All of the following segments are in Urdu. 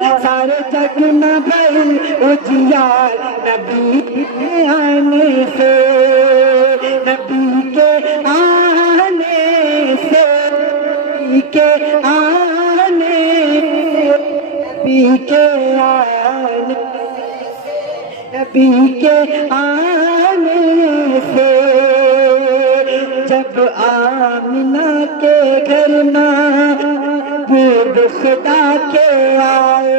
سارے جگ میں بھر اجیار نبی کے آنے سے، نبی کے آنے سے، نبی کے آنے، نبی کے آنے، نبی کے آنے سے، جب آمنہ کے گھر محبوب خدا کے آئے،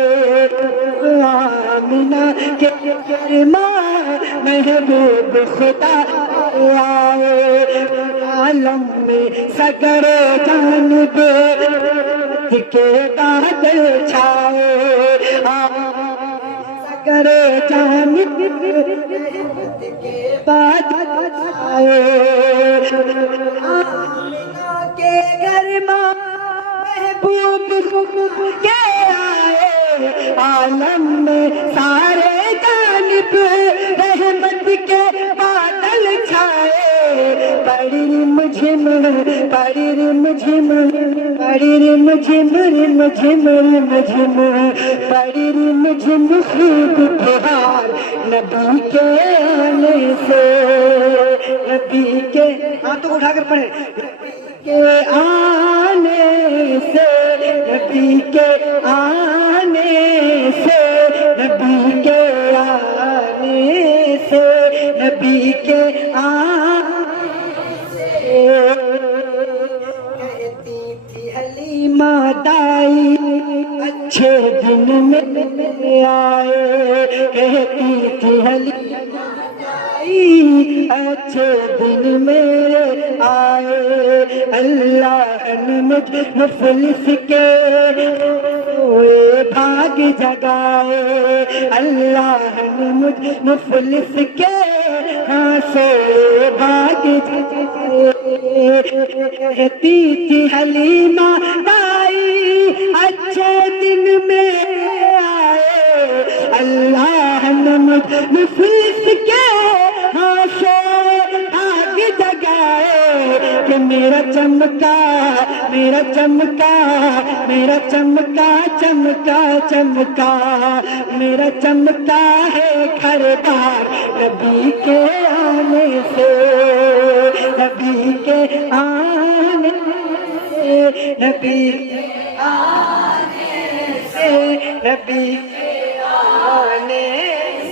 آمنہ کے گھر محبوب خدا کے آئے، عالم میں سگر جانب کے بادل چھائے، سگر جانب کے بادل چھائے، آمنہ کے گھر محبوب کے آئے، عالم میں سارے جانب رحمت کے بادل چھائے، پڑی رمجھم پڑی رمجھم پڑی رمجھم رمجھم رمجھم پڑی رمجھم خوب بہار نبی کے آنے سے، نبی کے ہاتھوں کو اٹھا کر پڑھے، کے آنے سے، نبی کے آنے سے، نبی کے آنے سے، نبی کے آنے سے، کہتی تھی حلیمہ دائی اچھے دن میں آئے، کہتی تھی حلیمہ دائی اچھے دن میرے آئے، اللہ نے مجھ مفلس کے بھاگ جگائے، اللہ نے مجھ مفلس کے سوئے بھاگ جگائے، کہتی تھی حلیمہ دائی اچھے دن میں آئے، اللہ نے مجھ مفلس کے آگ جگائے، کہ میرا چمکا میرا چمکا میرا چمکا چمکا چمکا میرا چمکا ہے گھردار نبی کے آنے سے، نبی کے آنے سے، نبی کے آنے سے، نبی کے آنے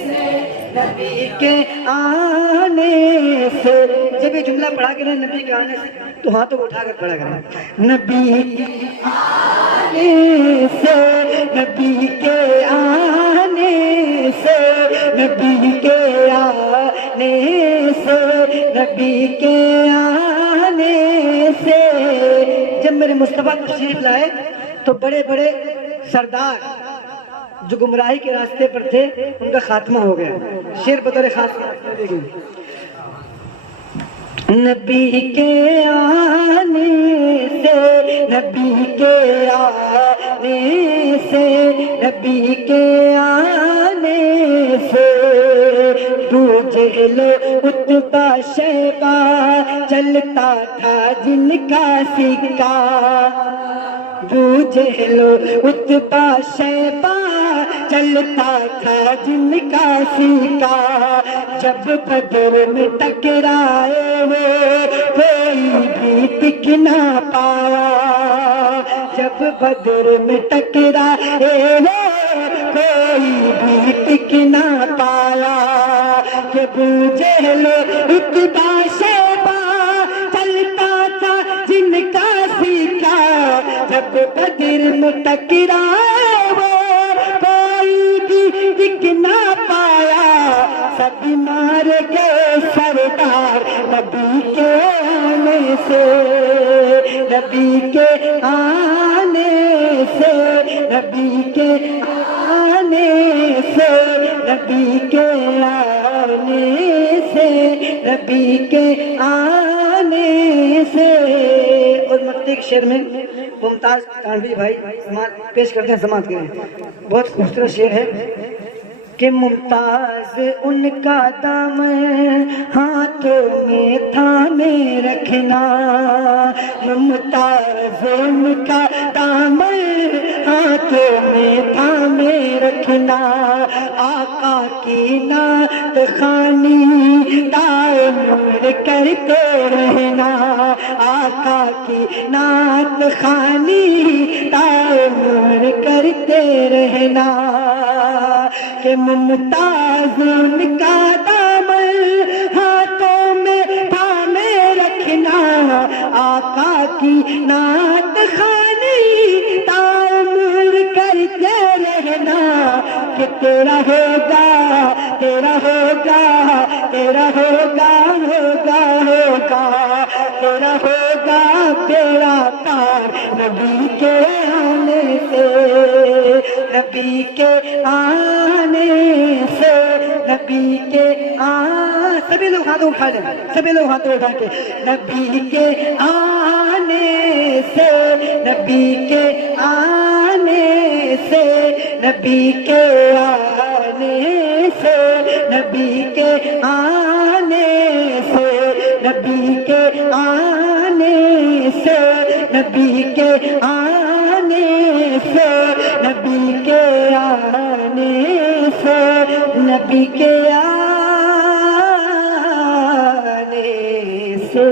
سے، نبی کے آنے سے، جب یہ جملہ پڑھا کریں نبی کے آنے سے تو ہاتھوں کو اٹھا کر پڑھا کریں، نبی کے آنے سے، نبی کے آنے سے، نبی کے آنے سے، نبی کے آنے سے۔ جب میرے مصطفیٰ تشریف لائے تو بڑے بڑے سردار جو گمراہی کے راستے پر تھے ان کا خاتمہ ہو گیا۔ شعر بطور خاص دیکھیں، نبی کے آنے سے، نبی کے آنے سے، نبی کے آنے سے، ابو جہل عتبہ شیبہ چلتا تھا جن کا سکہ، ابو جہل عتبہ شیبہ چلتا تھا جن کا سکہ، جب بدر میں ٹکرائے وہ کوئی بھی ٹک نہ پایا، جب بدر میں ٹکرائے وہ کوئی بھی ٹک نہ پایا، کہ ابو جہل عتبہ شیبہ چلتا تھا جن کا سکہ، جب بدر میں ٹکرائے وہ کوئی بھی ٹک نہ پایا، سب مار گئے سردار نبی کے آنے سے، نبی کے آنے سے، نبی کے آنے سے، نبی کے آنے سے، نبی کے آنے سے۔ اور مکتی کے شعر میں ممتاز کانوی بھائی سماعت پیش کرتے ہیں، سماعت کریں، بہت خوبصورت شعر ہے کہ ممتاز ان کا دامن ہاتھوں میں تھامے رکھنا، ممتاز ان کا دامن ہاتھوں میں تھامے رکھنا آقا کی نعت خوانی تعمیر کرتے رہنا آقا کی نعت خوانی تعمیر کرتے رہنا کہ ممتاز ان کا دامن ہاتھوں میں تھامے رکھنا آقا کی نعت خوانی تعمیر کرتے رہنا کہ تیرا ہوگا تیرا ہوگا تیرا ہوگا ہوگا ہوگا تیرا ہوگا تیرا پار نبی کے آنے سے نبی کے آنے سے نبی کے سبھی لوگ ہاتھوں اٹھا لیں سبھی لوگ ہاتھوں اٹھا کے نبی کے آنے سے نبی کے آنے سے نبی کے آنے سے نبی کے آنے سے نبی کے آنے سے نبی کے آنے سے نبی کے آنے سے نبی کے آنے سے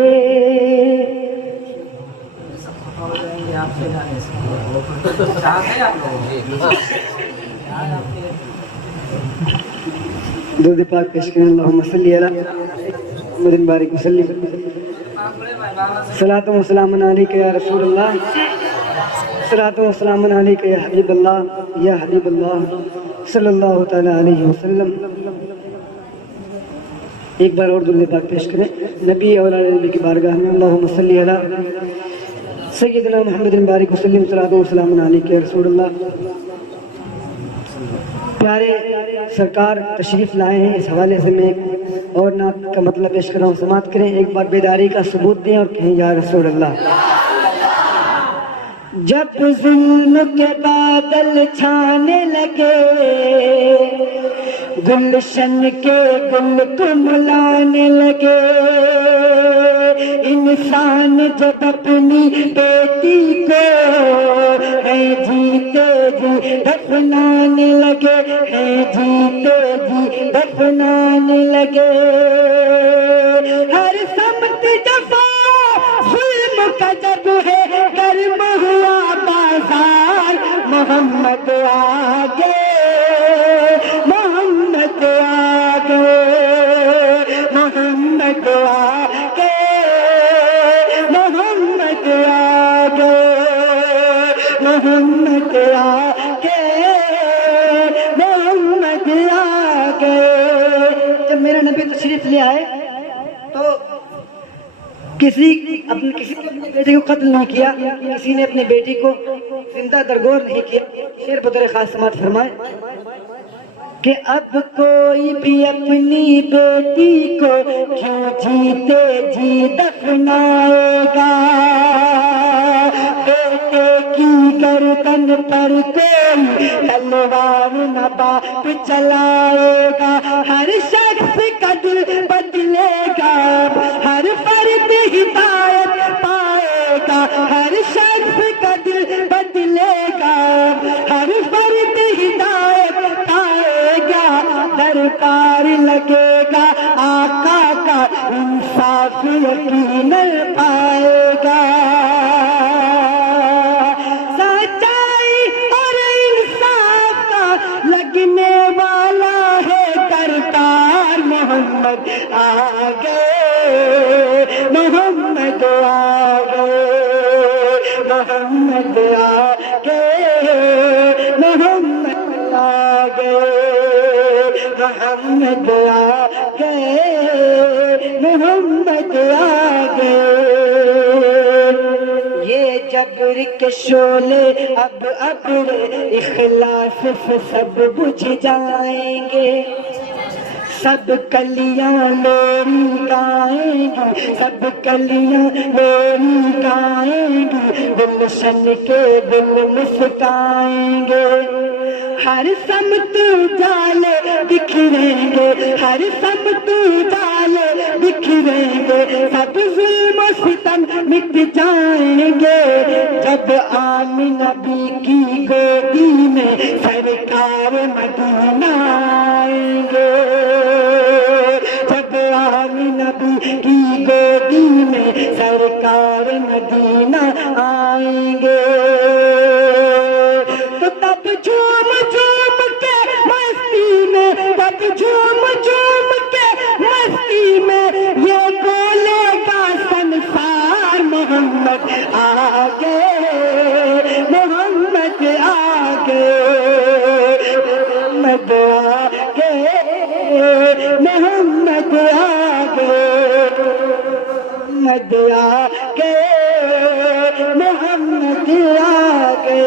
درود پاک پیش کریں اللہم صلی علی محمد بارک وسلم صلاۃ و سلام علیک یا رسول اللہ صلاۃ و سلام علیک یا حبیب اللہ صلی اللہ تعالی علیہ وسلم. ایک بار اور درود پاک پیش کریں نبی اور نبی کی بارگاہ میں اللہم صلی علی سیدنا محمد بارک وسلم صلاۃ و سلام علیک یا رسول اللہ. پیارے سرکار تشریف لائے ہیں اس حوالے سے میں ایک اور نعت کا مطلب پیش کر رہا ہوں سماعت کریں ایک بار بیداری کا ثبوت دیں اور کہیں یا رسول اللہ. جب ظلم کے بادل چھانے لگے گلشن کے گل کملانے لگے انسان جب اپنی بیٹی کو ہے جیتے جی دفنانے لگے ہے جیتے جی دفنانے لگے ہر سمت جفا ظلم کا جب ہے گرم ہوا بازار محمد آگے محمد آگے محمد آگے محمد آگے محمد آگے محمد آگے. جب میرا نبی تشریف لے آئے تو کسی نے اپنے بیٹے کو قتل نہیں کیا کسی نے اپنے بیٹی کو زندہ درگور نہیں کیا. شعر بطور خاص سماعت فرمائے کہ اب کوئی بھی اپنی بیٹی کو کیوں جیتے جی دفنائے گا بیٹے کی گردن پر کوئی تلوار نہ باپ چلائے گا ہر شخص کا دل بدلے گا ہر فرد ہدایت پائے گا ہر شخص کا دل بدلے گا ہر فرد ہدایت پائے گا درکار لگے گا آقا کا انصاف یقیناً پائے گا سچائی اور انصاف کا لگنے والا ہے درکار محمد آگے محمد آگے محمد آگے محمد آگے محمد آگے محمد آگے. یہ جبر کے شعلے اب اخلاص سے سب بجھ جائیں گے سب کلیاں لوری گائیں گے سب کلیاں لوری گائیں گے گلشن کے دل مسکائیں گے ہر سمت جالے بکھریں گے، ہر سمت جالے بکھریں گے، سب ظلم و ستم مٹ جائیں گے، جب آمنہ نبی کی گودی میں سرکار مدینہ آئیں گے، جب آمنہ نبی کی گودی میں سرکار مدینہ آئیں گے، تو تب جھوم جھوم کے مستی میں، تب جھوم جھوم کے مستی میں یہ بولے گا سنسار محمد آگے، محمد آگے، محمد آگے، محمد آگے، محمد آگے، محمد آگے۔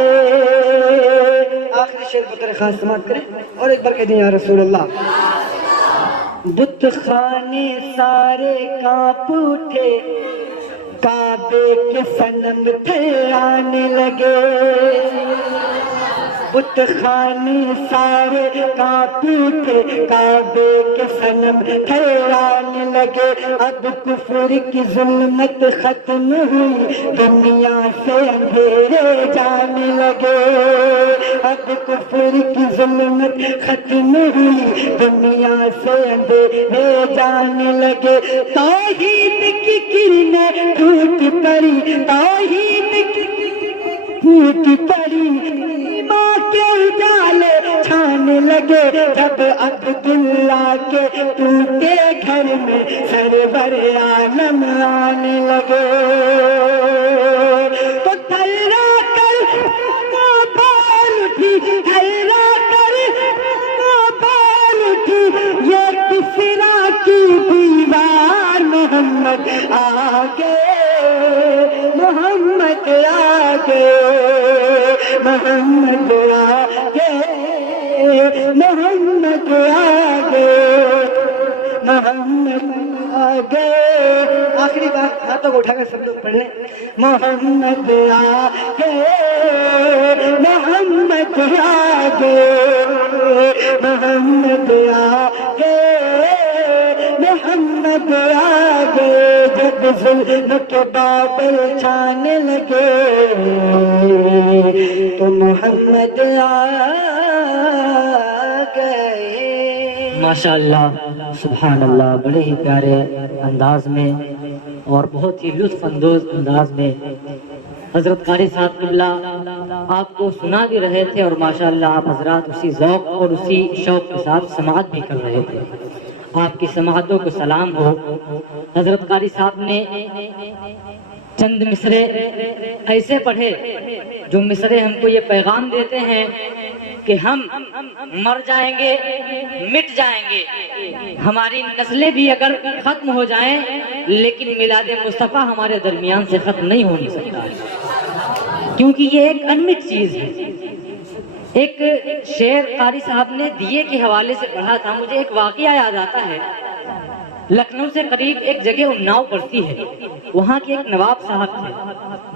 آخری شعر بطور خاص سماعت کریں اور ایک بار کہہ دیں یا رسول اللہ۔ بت خانے سارے کانپ اٹھے، کعبے کے صنم تھرانے لگے، بت خانے سارے کانپ اٹھے، کعبے کے صنم تھرانے لگے، اب کفر کی ظلمت ختم ہوئی، دنیا سے اندھیرے جانے لگے، اب کفر کی ظلمت ختم ہوئی، دنیا سے اندھیرے جانے لگے، توحید کی کرنیں ٹوٹ پڑی، توحید کی ٹوٹ پڑی، ایمان کے اجالے چھانے لگے، جب عبداللہ کے ٹوٹے گھر میں سرور عالم آنے لگے، تو تھرا کر بال اٹھی، تھرا کر بال اٹھی، یہ کسرا کی دیوار، محمد آگے، محمد آگے، محمد آگے، محمد آگے، محمد آگے۔ آخری بار ہاتھوں کو اٹھا کر سب لوگ پڑھ لیں، محمد آگے، محمد آگے، محمد آگے، محمد آگے، جب ظلم کے بادل چھانے لگے تو محمد آ گئے۔ ماشاءاللہ، سبحان اللہ، بڑے ہی پیارے انداز میں اور بہت ہی لطف اندوز انداز میں حضرت قاری صاحب قبلہ آپ کو سنا بھی رہے تھے، اور ماشاءاللہ آپ حضرات اسی ذوق اور اسی شوق کے ساتھ سماعت بھی کر رہے تھے۔ آپ کی سماعتوں کو سلام ہو۔ حضرت قاری صاحب نے چند مصرے ایسے پڑھے جو مصرے ہم کو یہ پیغام دیتے ہیں کہ ہم مر جائیں گے، مٹ جائیں گے، ہماری نسلیں بھی اگر ختم ہو جائیں لیکن میلاد مصطفیٰ ہمارے درمیان سے ختم نہیں ہو سکتا، کیونکہ یہ ایک انمٹ چیز ہے۔ ایک شعر قاری صاحب نے دیے کے حوالے سے پڑھا تھا، مجھے ایک واقعہ یاد آتا ہے۔ لکھنؤ سے قریب ایک جگہ اناؤ پڑتی ہے، وہاں کے ایک نواب صاحب تھے،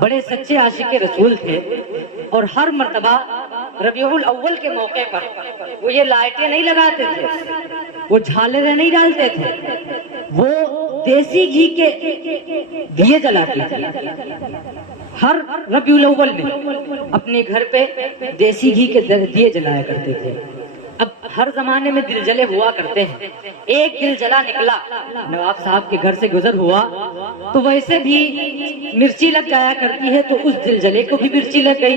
بڑے سچے عاشق رسول تھے، اور ہر مرتبہ ربیع الاول کے موقع پر وہ یہ لائٹیں نہیں لگاتے تھے، وہ جھالریں نہیں ڈالتے تھے، وہ دیسی گھی کے دیے جلاتے تھے۔ ہر ربیع الاول میں اپنے گھر پہ دیسی گھی کے دیے جلایا کرتے تھے۔ اب ہر زمانے میں دل جلے ہوا کرتے ہیں، ایک دل جلا نکلا، نواب صاحب کے گھر سے گزر ہوا تو ویسے بھی مرچی لگ جایا کرتی ہے، تو اس دل جلے کو بھی مرچی لگ گئی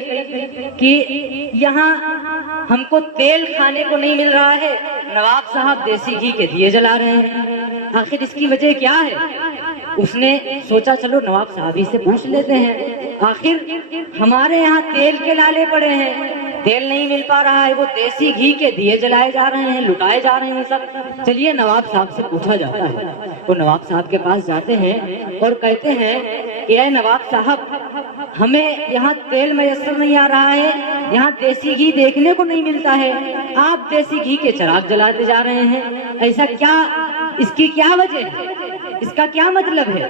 کہ یہاں ہم کو تیل کھانے کو نہیں مل رہا ہے، نواب صاحب دیسی گھی کے دیے جلا رہے ہیں، آخر اس کی وجہ کیا ہے؟ اس نے سوچا چلو نواب صاحب ہی سے پوچھ لیتے ہیں، آخر ہمارے یہاں تیل کے لالے پڑے ہیں، تیل نہیں مل پا رہا ہے، وہ دیسی گھی کے دیے جلائے جا رہے ہیں، لٹائے جا رہے ہیں سب، چلیے نواب صاحب سے پوچھا جاتا ہے۔ وہ نواب صاحب کے پاس جاتے ہیں اور کہتے ہیں کہ اے نواب صاحب، ہمیں یہاں تیل میسر نہیں آ رہا ہے، یہاں دیسی گھی دیکھنے کو نہیں ملتا ہے، آپ دیسی گھی کے چراغ جلاتے جا رہے ہیں، ایسا کیا، اس کی کیا وجہ ہے، اس کا کیا مطلب ہے؟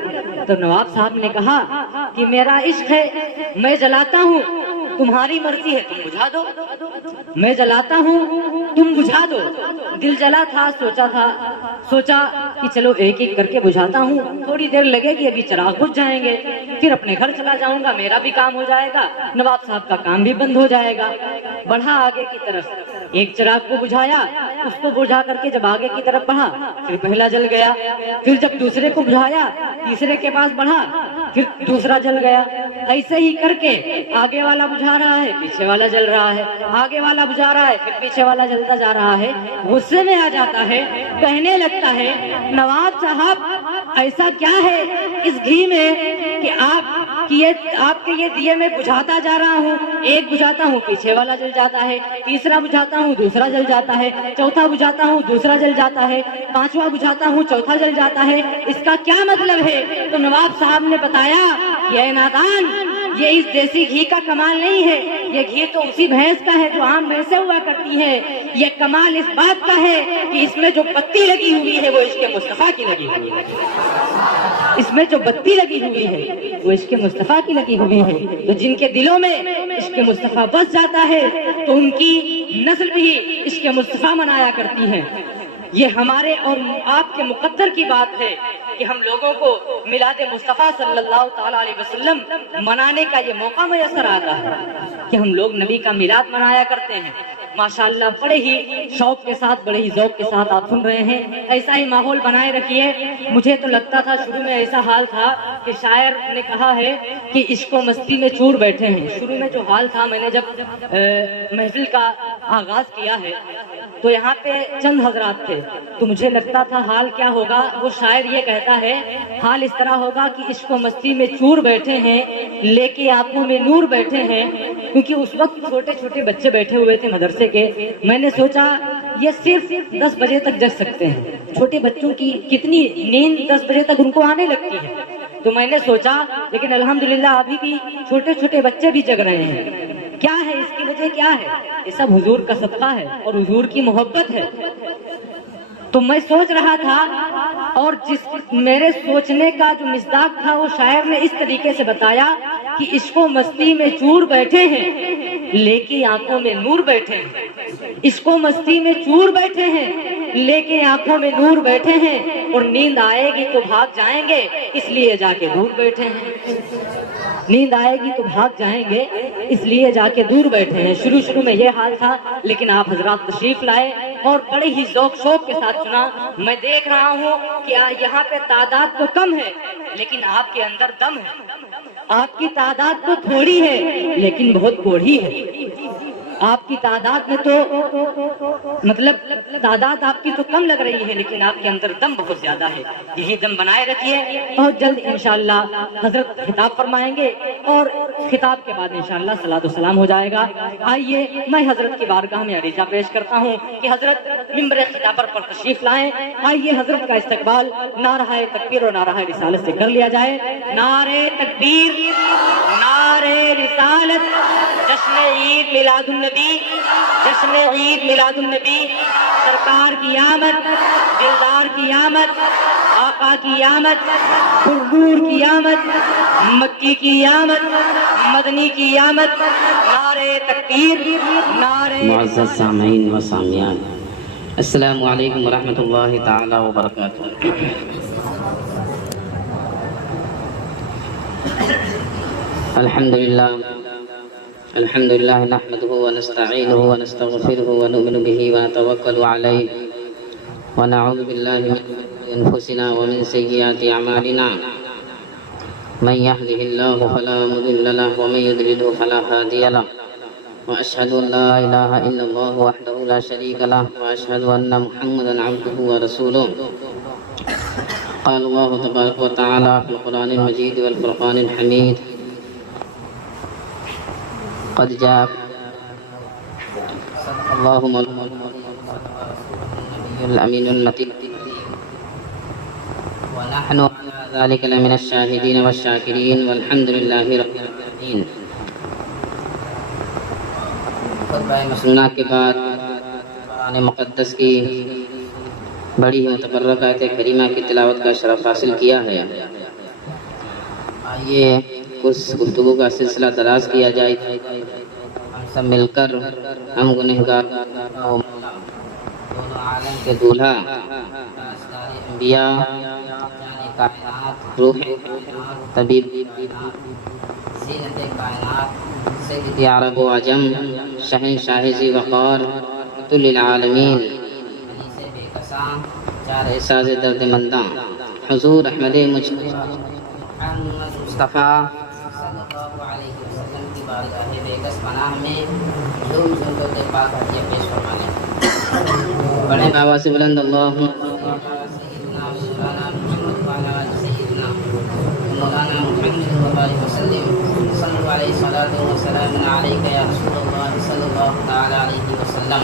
تو نواب صاحب نے کہا کہ میرا عشق ہے، میں جلاتا ہوں تمہاری مرضی ہے تم بجھا دو، میں جلاتا ہوں تم بجھا دو۔ دل جلا تھا، سوچا کہ چلو ایک ایک کر کے بجھاتا ہوں، تھوڑی دیر لگے گی، ابھی چراغ بجھ جائیں گے، پھر اپنے گھر چلا جاؤں گا، میرا بھی کام ہو جائے گا، نواب صاحب کا کام بھی بند ہو جائے گا۔ بڑھا آگے کی طرف، ایک چراغ کو بجھایا، اس کو بجھا کر کے جب آگے کی طرف بڑھا، پھر پہلا جل گیا، پھر جب دوسرے کو بجھایا، تیسرے کے پاس بڑھا، پھر دوسرا جل گیا۔ ایسے ہی کر کے آگے والا بجھا رہا ہے، پیچھے والا جل رہا ہے، آگے والا بجھا رہا ہے، پھر پیچھے والا جلتا جا رہا ہے۔ غصے میں آ جاتا ہے، کہنے لگتا ہے نواب صاحب ایسا کیا ہے اس گھی میں کہ آپ کے یہ دیے میں بجھاتا جا رہا ہوں، ایک بجھاتا ہوں پیچھے والا جل جاتا ہے، تیسرا بجھاتا ہوں دوسرا جل جاتا ہے، چوتھا بجھاتا ہوں دوسرا جل جاتا ہے، پانچواں بجھاتا ہوں چوتھا جل جاتا ہے، اس کا کیا مطلب ہے؟ تو نواب صاحب نے بتایا کہ اے نادان، یہ اس دیسی گھی کا کمال نہیں ہے، یہ گھی تو اسی بھینس کا ہے جو عام بھینسیں ہوا کرتی ہے، یہ کمال اس بات کا ہے کہ اس میں جو بتی لگی ہوئی ہے وہ عشق مصطفیٰ کی لگی ہوئی ہے، اس میں جو بتی لگی ہوئی ہے وہ عشق مصطفیٰ کی لگی ہوئی ہے۔ تو جن کے دلوں میں عشق مصطفیٰ بس جاتا ہے تو ان کی نسل بھی عشق مصطفیٰ منایا کرتی ہے۔ یہ ہمارے اور آپ کے مقدر کی بات ہے کہ ہم لوگوں کو میلاد مصطفیٰ صلی اللہ تعالیٰ علیہ وسلم منانے کا یہ موقع میسر آتا ہے کہ ہم لوگ نبی کا میلاد منایا کرتے ہیں۔ ماشاءاللہ بڑے ہی شوق کے ساتھ، بڑے ہی ذوق کے ساتھ آپ سن رہے ہیں، ایسا ہی ماحول بنائے رکھیے۔ مجھے تو لگتا تھا شروع میں ایسا حال تھا کہ شاعر نے کہا ہے کہ عشق و مستی میں چور بیٹھے ہیں۔ شروع میں جو حال تھا، میں نے جب محفل کا آغاز کیا ہے تو یہاں پہ چند حضرات تھے، تو مجھے لگتا تھا حال کیا ہوگا۔ وہ شاعر یہ کہتا ہے حال اس طرح ہوگا کہ عشق و مستی میں چور بیٹھے ہیں، لے کے آنکھوں میں نور بیٹھے ہیں، کیونکہ اس وقت چھوٹے چھوٹے بچے بیٹھے ہوئے تھے مدرسے کے۔ میں نے سوچا یہ صرف 10 بجے تک جگ سکتے ہیں، چھوٹے بچوں کی کتنی نیند 10 بجے تک ان کو آنے لگتی ہے۔ تو میں نے سوچا لیکن الحمدللہ ابھی بھی چھوٹے چھوٹے بچے بھی جگ رہے ہیں۔ کیا ہے اس کی وجہ؟ کیا ہے؟ یہ سب حضور کا صدقہ ہے اور حضور کی محبت ہے۔ تو میں سوچ رہا تھا، اور جس میرے سوچنے کا جو مصداق تھا وہ شاعر نے اس طریقے سے بتایا کہ عشق و مستی میں چور بیٹھے ہیں، لے کے آنکھوں میں نور بیٹھے ہیں۔ عشق و مستی میں چور بیٹھے ہیں، لے کے آنکھوں میں نور بیٹھے ہیں، اور نیند آئے گی تو بھاگ جائیں گے، اس لیے جا کے دور بیٹھے ہیں۔ نیند آئے گی تو بھاگ جائیں گے، اس لیے جا کے دور بیٹھے ہیں۔ شروع میں یہ حال تھا، لیکن آپ حضرات تشریف لائے اور بڑے ہی ذوق شوق کے ساتھ سنا۔ میں دیکھ رہا ہوں کہ یہاں پہ تعداد تو کم ہے لیکن آپ کے اندر دم ہے۔ آپ کی تعداد تو تھوڑی ہے لیکن بہت بوڑھی ہے۔ آپ کی تعداد میں تو مطلب تعداد آپ کی تو کم لگ رہی ہے لیکن آپ کے اندر دم بہت زیادہ ہے۔ یہی دم بنائے رکھیے، بہت جلد انشاءاللہ حضرت خطاب فرمائیں گے اور خطاب کے بعد انشاءاللہ صلاۃ و سلام ہو جائے گا۔ آئیے میں حضرت کی بارگاہ میں عریضہ پیش کرتا ہوں کہ حضرت ممبر خطابت پر تشریف لائیں۔ آئیے حضرت کا استقبال نعرہ تکبیر اور نعرہ رسالت سے کر لیا جائے۔ نعرہ تکبیر، نعرہ رسالت، جشن عید میلاد النبی، جشن عید میلاد النبی، سرکار کی آمد، دلدار کی آمد، آقا کی آمد، حضور کی آمد، مکی کی آمد، مدنی کی آمد، نعرہ تکبیر، نعرہ۔ معزز سامعین و سامعات، السلام علیکم ورحمۃ اللہ تعالی وبرکاتہ۔ الحمد للہ نحمده ونستعینه ونستغفره ونؤمن به ونتوکل علیہ ونعوذ باللہ من شرور انفسنا ومن سیئات اعمالنا، من يهده الله فلا مضل له ومن يضلل فلا هادي له، وأشهد أن لا إله إلا الله وحده لا شريك له، وأشهد أن محمدا عبده ورسوله۔ قال الله تبارك وتعالى في القرآن المجيد والفرقان الحميد: قد جاء الله الأمين المتين، ونحن على ذلك لمن الشاهدين والشاكرين، والحمد لله رب العالمين۔ خطبہ مسنونہ کے بعد قرآن مقدس کی بڑی ہی متبرک آیت کریمہ کی تلاوت کا شرف حاصل کیا ہے۔ آئیے کچھ گفتگو کا سلسلہ دراز کیا جائے۔ سب مل کر ہم گنہگار دونوں عالم کے دولہا انبیاء کائنات روح طبیب زینت کائنات سید عرب و عجم شہنشاہ ذی وقار رحمۃ للعالمین بے کساں چار احساس درد منداں حضور احمد مصطفیٰ صلی اللہ علیہ وسلم کی بارگاہ بے کس پناہ میں جھوم جھوم کر کے پاک ہدیہ پیش فرمانے بڑے بابا سے بلند اللہم مولانا محمد وبارک وسلم صلی اللہ علیہ الصلوۃ والسلام علیک یا رسول اللہ صلی اللہ تعالی علیہ وسلم.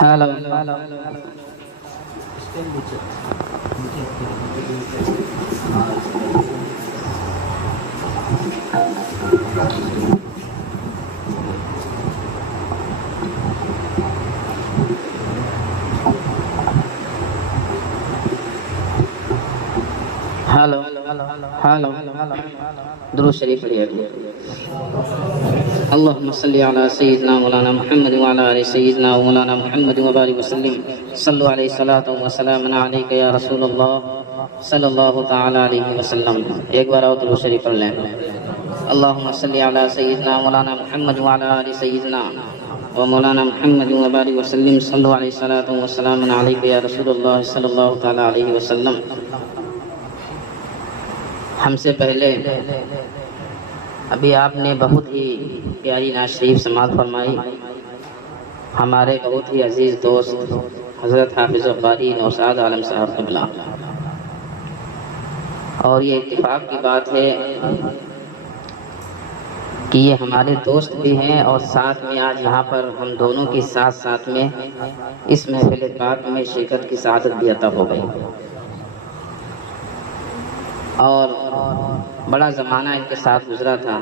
ہلو درود شریف پڑھیے. اللهم صل على سيدنا مولانا محمد وعلى آل سيدنا مولانا محمد وبارك وسلم صلوا عليه صلاة وسلام عليك يا رسول الله صلی اللہ تعالی علیہ وسلم. ایک بار اور درود شریف پڑھ لیں. اللهم صل على سيدنا مولانا محمد وعلى آل سيدنا ومولانا محمد وبارك وسلم صلوا عليه صلاة وسلام عليك يا رسول الله صلی اللہ تعالی علیہ وسلم. ہم سے پہلے ابھی آپ نے بہت ہی پیاری نعت شریف سماعت فرمائی. ہمارے بہت ہی عزیز دوست حضرت حافظ قاری نوشاد عالم صاحب قبلہ. اور یہ اتفاق کی بات ہے کہ یہ ہمارے دوست بھی ہیں اور ساتھ میں آج یہاں پر ہم دونوں کی ساتھ میں اس محفل پاک میں شرکت کی سعادت بھی عطا ہو گئی. اور بڑا زمانہ ان کے ساتھ گزرا تھا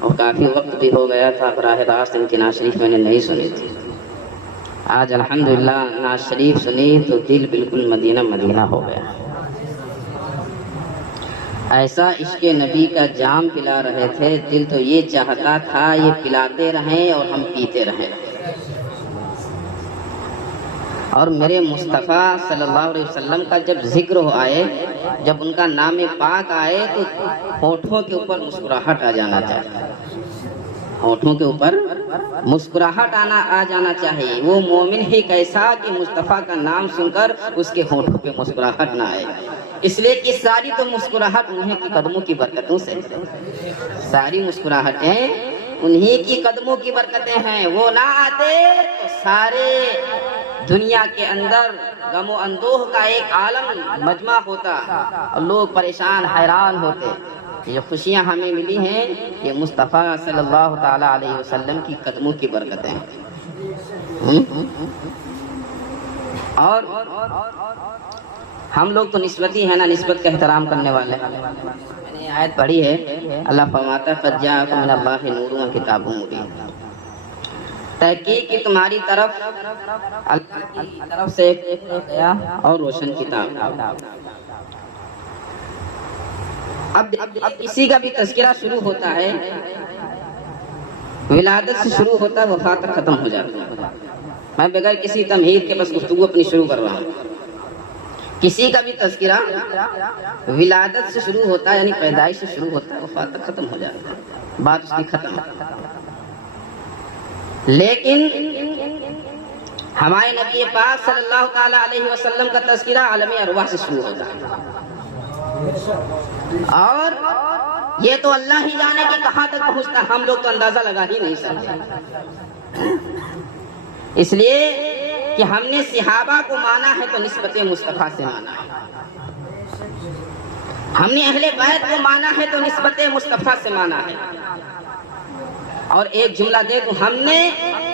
اور کافی وقت بھی ہو گیا تھا. براہ راست ان کی نعت شریف میں نے نہیں سنی تھی. آج الحمدللہ نعت شریف سنی تو دل بالکل مدینہ مدینہ ہو گیا. ایسا عشق نبی کا جام پلا رہے تھے, دل تو یہ چاہتا تھا یہ پلاتے رہیں اور ہم پیتے رہیں. اور میرے مصطفیٰ صلی اللہ علیہ وسلم کا جب ذکر آئے, جب ان کا نام پاک آئے تو ہونٹوں کے اوپر مسکراہٹ آ جانا چاہیے. ہونٹوں کے اوپر مسکراہٹ آ جانا چاہیے. وہ مومن ہی کیسا کہ مصطفیٰ کا نام سن کر اس کے ہونٹوں پہ مسکراہٹ نہ آئے. اس لیے کہ ساری تو مسکراہٹ انہیں کی قدموں کی برکتوں سے, ساری مسکراہٹیں انہی کی قدموں کی برکتیں ہیں. وہ نہ آتے تو سارے دنیا کے اندر غم و اندوہ کا ایک عالم مجمع ہوتا اور لوگ پریشان حیران ہوتے. یہ خوشیاں ہمیں ملی ہیں یہ مصطفیٰ صلی اللہ تعالی علیہ وسلم کی قدموں کی برکتیں ہیں. اور ہم لوگ تو نسبتی ہیں نا, نسبت کا احترام کرنے والے. میں نے آیت پڑھی ہے, اللہ فرماتا ہے قد جاءکم من اللہ نور و کتاب مبین. تحقیق کی تمہاری طرف اللہ کی طرف سے ایک گیا اور روشن کتاب. اب کسی کا بھی تذکرہ شروع ہوتا ہے ولادت سے شروع ہوتا ہے, وفات تک ختم ہو جاتا ہے. میں بغیر کسی تمہید کے بس گفتگو اپنی شروع کر رہا ہوں. کسی کا بھی تذکرہ ولادت سے شروع ہوتا ہے یعنی پیدائش سے شروع ہوتا ہے, وفات تک ختم ہو جاتا ہے, بات اس کی ختم. لیکن ہمارے نبی پاک صلی اللہ تعالی علیہ وسلم کا تذکرہ عالم ارواح سے شروع ہوتا ہے. اور یہ تو اللہ ہی جانے کہ کہاں تک پہنچتا ہے, ہم لوگ تو اندازہ لگا ہی نہیں سکتے. اس لیے کہ ہم نے صحابہ کو مانا ہے تو نسبت مصطفیٰ سے مانا ہے, ہم نے اہل بیت کو مانا ہے تو نسبت مصطفیٰ سے مانا ہے. اور ایک جملہ دیکھو, ہم نے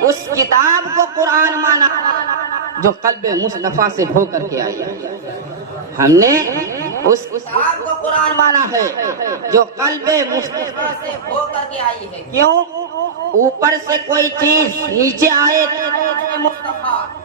اس کتاب کو قرآن مانا جو قلب مصطفیٰ سے ہو کر کے آئی ہے. ہم نے اس کتاب کو قرآن مانا ہے جو قلب مصطفیٰ سے ہو کر کے آئی ہے. کیوں؟ اوپر سے کوئی چیز نیچے آئے تو مصطفیٰ,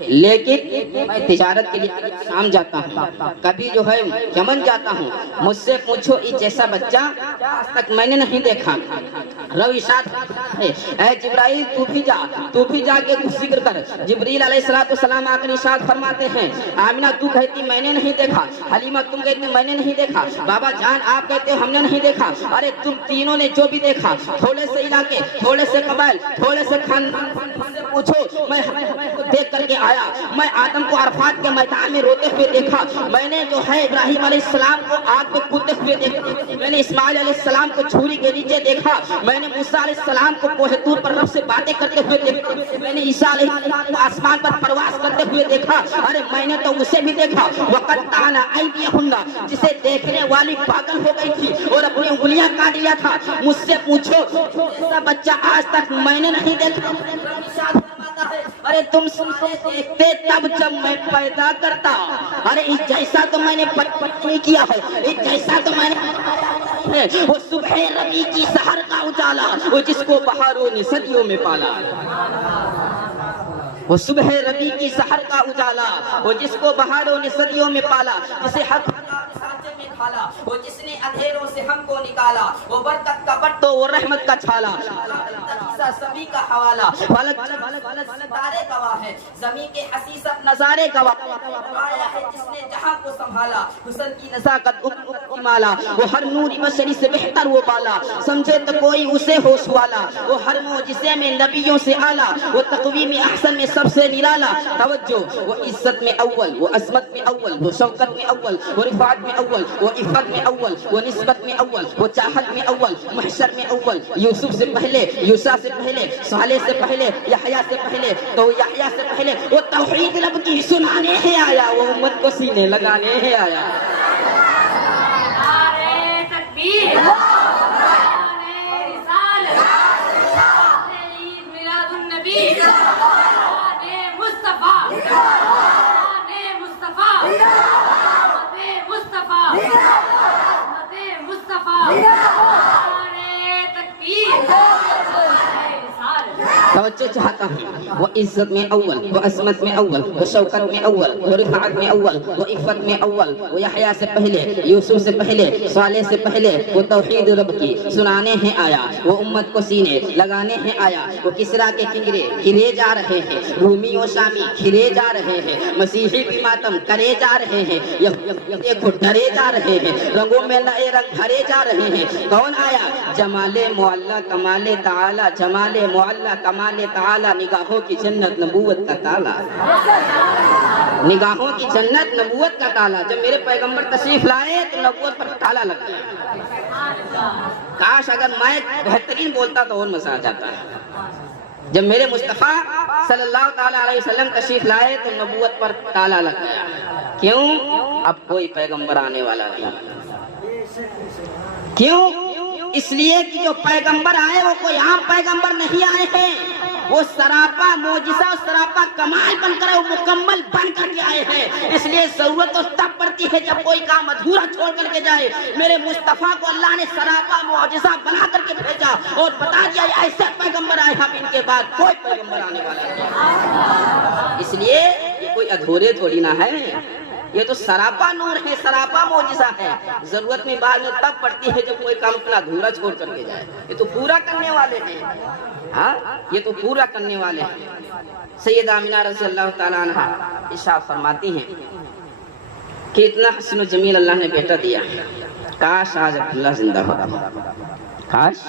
لیکن میں تجارت کے لیے شام جاتا ہوں، کبھی جو ہے یمن جاتا ہوں، مجھ سے پوچھو اس جیسا بچہ آج تک میں نے نہیں دیکھا۔ روی ارشاد ہے اے جبرائیل تو بھی جا کے کچھ ذکر کر۔ جبریل علیہ السلام آ کر ارشاد فرماتے ہیں آمینہ تو کہتی میں نے نہیں دیکھا، حلیمہ تم کہتے میں نے نہیں دیکھا، بابا جان آپ کہتے ہو ہم نے نہیں دیکھا، ارے تم تینوں نے جو بھی دیکھا، تھوڑے سے علاقے، تھوڑے سے قبائل، تھوڑے سے خاندان سے پوچھو، میں دیکھ کر کے آیا، میں آدم کو عرفات کے میدان میں روتے ہوئے دیکھا، میں نے جو ہے ابراہیم علیہ السلام کو آگ میں کودتے ہوئے دیکھا، میں نے اسماعیل علیہ السلام کو چھری کے نیچے دیکھا، میں نے موسیٰ علیہ السلام کو کوہ طور پر رب سے باتیں کرتے ہوئے دیکھا، میں نے عیسیٰ علیہ السلام کو آسمان پر پرواز کرتے ہوئے دیکھا، ارے میں نے تو اسے بھی دیکھا وَقَطَّعْنَا أَيْدِيَهُنَّ جسے دیکھنے والی پاگل ہو گئی تھی اور اپنی انگلیاں کاٹ لیا تھا۔ مجھ سے پوچھو ایسا بچہ آج تک میں نے نہیں دیکھا۔ ارے تم سے دیکھتے تب جب میں پیدا کرتا، ارے اس جیسا تو میں نے نہیں کیا ہے، اس جیسا تو میں نے وہ صبح ربیع کی سحر کا اجالا، وہ جس کو بہاروں نے صدیوں میں پالا، وہ صبح ربیع کی سحر کا اجالا، وہ جس کو بہاروں نے صدیوں میں پالا، جسے حق وہ جس نے اندھیروں سے ہم کو نکالا، وہ برکت کا بٹ تو وہ رحمت کا چھالا، سبھی کا حوالہ فلک ستارے گواہ ہے، زمین کے حسیست نظارے گواہ آیا ہے جس نے جہاں کو سنبھالا، حسن کی نزاکت کی مالا، وہ ہر نور بشری سے بہتر وہ بالا، سمجھے تو کوئی اسے ہوش والا، وہ ہر معجزے میں نبیوں سے اعلیٰ، وہ تقویم احسن میں سب سے نرالا، توجہ وہ عزت میں اول، وہ عظمت میں اول، وہ شوکت میں اول، وہ رفعت میں اول، وہ عفت میں اول، وہ نسبت میں اول، وہ چاہت میں اول، محشر میں اول، یوسف سے پہلے، یوسیٰ سے پہلے، صالح سے پہلے، یحییٰ سے پہلے، تو یحییٰ سے پہلے وہ توحید رب کی سنانے ہے آیا، وہ امت کو سینے لگانے ہے آیا۔ نعرہ تکبیر، نعرہ رسالت، عید میلاد النبی، نعرہ مصطفیٰ، نعرہ مصطفیٰ، توجہ چاہتا ہوں وہ عزت میں اول، وہ عظمت میں اول، وہ شوکت میں اول، وہ رفعت میں اول، وہ عفت میں اول، وہ یحییٰ سے پہلے، یوسف سے پہلے، صالح سے پہلے، وہ توحید رب کی سنانے ہیں آیا، وہ امت کو سینے لگانے ہیں آیا، وہ کسریٰ کے کنگرے کھلے جا رہے ہیں، رومی و شامی کھلے جا رہے ہیں، مسیحی بھی ماتم کرے جا رہے ہیں، دیکھو ڈرے جا رہے ہیں، رنگوں میں نئے رنگ بھرے جا رہے ہیں، کون آیا؟ جمال معلیٰ کمال تعالی، جمال معلیٰ کمال تعالی، نگاہوں کی جنت نبوت کا تالا، نگاہوں کی جنت نبوت کا تالا، جب میرے پیغمبر تشریف لائے تو نبوت پر تالا لگ گیا۔ کاش اگر میں بہترین بولتا تو اور مزہ آ جاتا ہے۔ جب میرے مصطفیٰ صلی اللہ تعالیٰ علیہ وسلم تشریف لائے تو نبوت پر تالا لگ گیا۔ کیوں؟ اب کوئی پیغمبر آنے والا نہیں۔ کیوں؟ اس لیے کہ جو پیغمبر آئے وہ کوئی عام پیغمبر نہیں آئے ہیں، وہ سراپا معجزہ اور سراپا کمال بن کر، وہ مکمل بن کر کے آئے ہیں۔ اس لیے ضرورت تو تب پڑتی ہے جب کوئی کام ادھورا چھوڑ کر کے جائے۔ میرے مصطفیٰ کو اللہ نے سراپا معجزہ بنا کر کے بھیجا اور بتا دیا ایسے پیغمبر آئے ہم ان کے بعد کوئی پیغمبر آنے والا نہیں۔ اس لیے یہ کوئی ادھورے تھوڑی نہ ہے، یہ تو سراپا نور ہے، سراپا معجزہ ہے۔ ضرورت میں بعد میں تب پڑتی ہے جب کوئی کام اپنا ادھورا چھوڑ کر کے جائے۔ یہ تو پورا کرنے والے ہیں، ہاں یہ تو پورا کرنے والے ہیں۔ سیدہ آمینہ رضی اللہ تعالیٰ عنہ ارشاد فرماتی ہیں کہ اتنا حسن و جمیل اللہ نے بیٹا دیا، کاش آج عبداللہ زندہ ہوتا، کاش